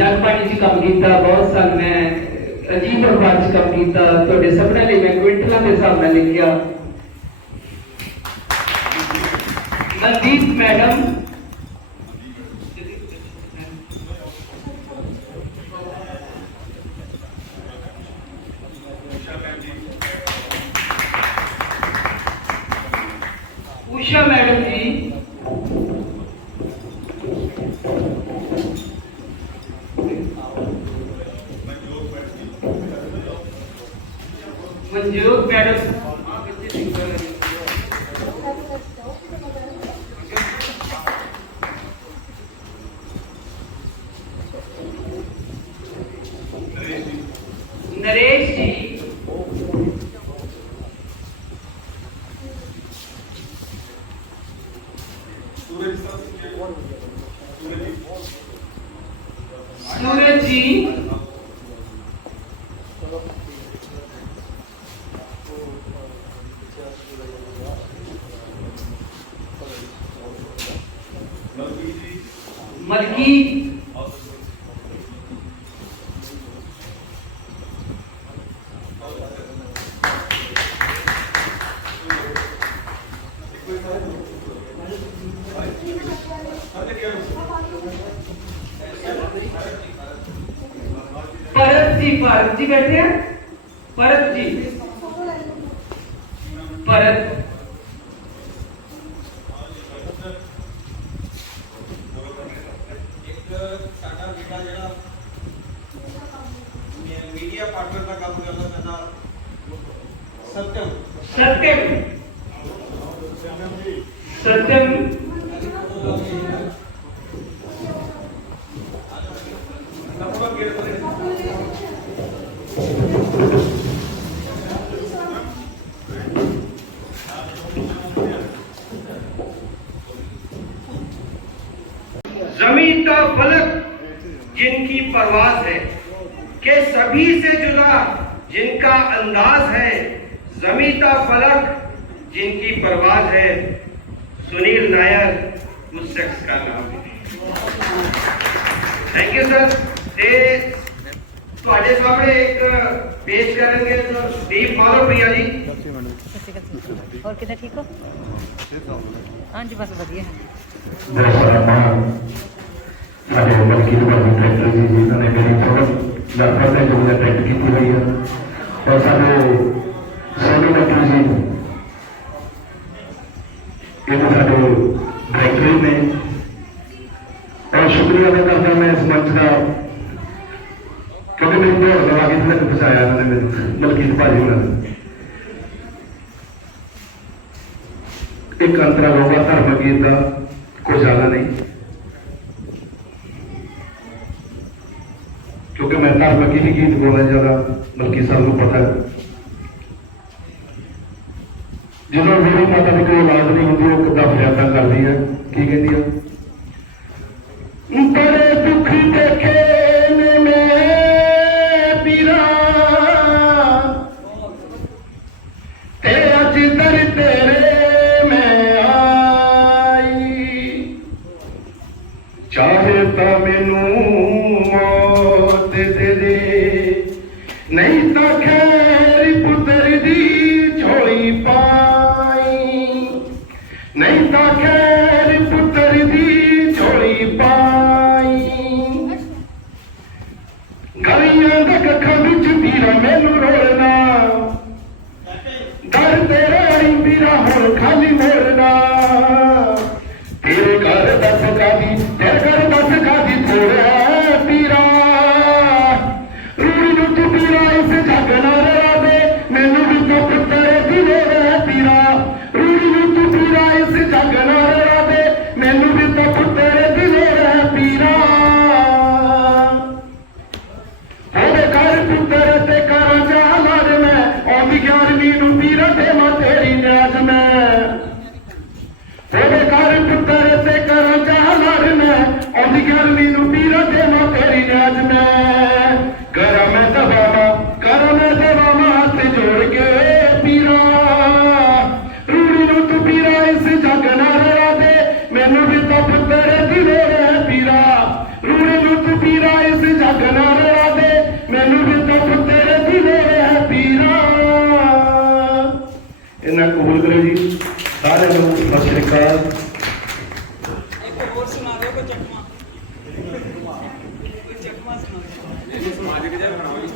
जगबाणी च काम किया बहुत साल मैं अजीत अखबार च काम किया थोड़े सबने लिए मैं क्विंटलों के हिसाब में लिखिया मनदीप मैडम उषा मैडम जी मंजूर मैडम नरेश जी सूरज जी मलकी भारत जी बैठे हैं भरत जी भरत मीडिया पार्टनर का काम करना सत्यम सत्यम सत्यम जमीन का फलक जिनकी परवाज है के सभी से जुदा जिनका अंदाज है जमीन का फलक जिनकी परवाज है सुनील नायर उस शख्स का नाम है। थैंक यू सर ते ਤੁਹਾਡੇ ਸਾਹਮਣੇ ਇੱਕ ਪੇਸ਼ ਕਰਾਂਗੇ ਸਰ ਦੀਪ ਮਾਧਵਪ੍ਰਿਆ ਜੀ। और कितना ठीक हो? हाँ जी बस बढ़िया बहुत सारा मान सारे मलकी डायरेक्टर जी जिन्होंने मेरी बहुत लगभग है जो मैंने पेंट की हुई है और सारे सोनू डॉक्टर जी ये सारे डायरेक्टर ने और शुक्रिया अदा करता मैं इस मंच का क्योंकि मेरी दौड़ लगा के मैंने बचाया उन्होंने मेरे मलकीत भाजी उन्होंने एक अंतरा होगा धर्म गीत का कोई ज्यादा नहीं क्योंकि मैं धर्म की भी गीत बोलना ज्यादा मलकी साहब को पता है जो मेरी माता की कोई औलाद नहीं होती वो कितना फरियादा करती है की कहती है बड़े दुखी के ਚਾਹੇ ਤਾਂ ਮੈਨੂੰ ਮੌਤ ਦੇ ਦੇ, ਨਹੀਂ ਤਾਂ ਖੈਰ ਪੁੱਤਰ ਦੀ ਝੋਲੀ ਪਾਈ, ਨਹੀਂ ਤਾਂ ਖੈਰ ਪੁੱਤਰ ਦੀ ਝੋਲੀ ਪਾਈ। ਗਲੀਆਂ ਦੇ ਕੱਖਾਂ ਵਿੱਚ ਵੀਰਾ ਮੈਨੂੰ ਰੋਲਣਾ, ਦਰ ਤੇਰਾ ਹੀ ਵੀਰਾ ਹੁਣ ਖਾਲੀ ਮੋੜਨਾ। ਤੇਰੇ ਘਰ ਦੱਸ ਕਾਦੀ, ਤੇਰੇ ਘਰ ਦੱਸ ਕਾਦੀ ਥੋੜਾ ਪੀਰਾ, ਰੂੜੀ ਨੂੰ ਤੂੰ ਪੀਰਾ ਇਸ ਜੱਗ ਨਾਲ ਰਲਾ ਦੇ, ਮੈਨੂੰ ਵੀ ਤਾਂ ਪੁੱਤਰ ਦੀ ਲੋੜ ਹੈ ਪੀਰਾ, ਰੂੜੀ ਨੂੰ ਤੂੰ ਪੀਰਾ ਇਸ ਜੱਗ ਨਾਲ ਰਲਾ ਦੇ, ਮੈਨੂੰ ਵੀ ਤਾਂ ਪੁੱਤਰ ਦੀ ਲੋੜ ਹੈ ਪੀਰਾ। ਉਹਦੇ ਘਰ ਪੁੱਤਰ ਤੇ ਕਰਾਂ ਜਾ ਲੜ ਮੈਂ, ਆਉਂਦੀ 11ਵੀਂ ਨੂੰ ਪੀਰਾ ਦੇਵਾਂ ਤੇਰੀ ਨਿਆਜ਼ ਮੈਂ। ਉਹਦੇ ਘਰ ਪੁੱਤਰ ਤੇ ਕਰਾਂ ਜਾ ਲੜ ਮੈਂ, ਆਉਂਦੀ 11ਵੀਂ ਨੂੰ ਪੀਰਾ ਦੇਵਾਂ ਤੇਰੀ ਨਿਆਜ਼ ਮੈਂ। ਕਰਾਂ ਮੈਂ ਦਵਾਵਾਂ ਹੱਥ ਜੋੜ ਕੇ ਪੀਰਾ, ਰੂੜੀ ਨੂੰ ਤੂੰ ਪੀਰਾ ਇਸ ਜੱਗ ਨਾਲ ਰਲਾ ਦੇ, ਮੈਨੂੰ ਵੀ ਤਾਂ ਪੁੱਤਰ ਦੀ ਲੋੜ ਹੈ ਪੀਰਾ, ਰੂੜੀ ਨੂੰ ਤੂੰ ਪੀਰਾ ਇਸ ਜੱਗ ਨਾਲ ਰਲਾ ਦੇ, ਮੈਨੂੰ ਵੀ ਤਾਂ ਪੁੱਤਰ ਦੀ ਲੋੜ ਹੈ ਪੀਰਾ। ਇਹਨਾਂ ਕਬੂਲ ਕਰੋ ਜੀ। ਸਾਰਿਆਂ ਨੂੰ ਸਤਿ ਸ਼੍ਰੀ ਅਕਾਲ। ਇੱਕ ਹੋਰ ਸੁਣਾ ਦਿਓ ਕੋਈ ਚੱਕਮਾ, ਕੋਈ ਚੱਕਮਾ ਸੁਣਾਓ। ਸਮਾਜਿਕ ਜਿਹਾ ਬਣਾਓ ਜੀ।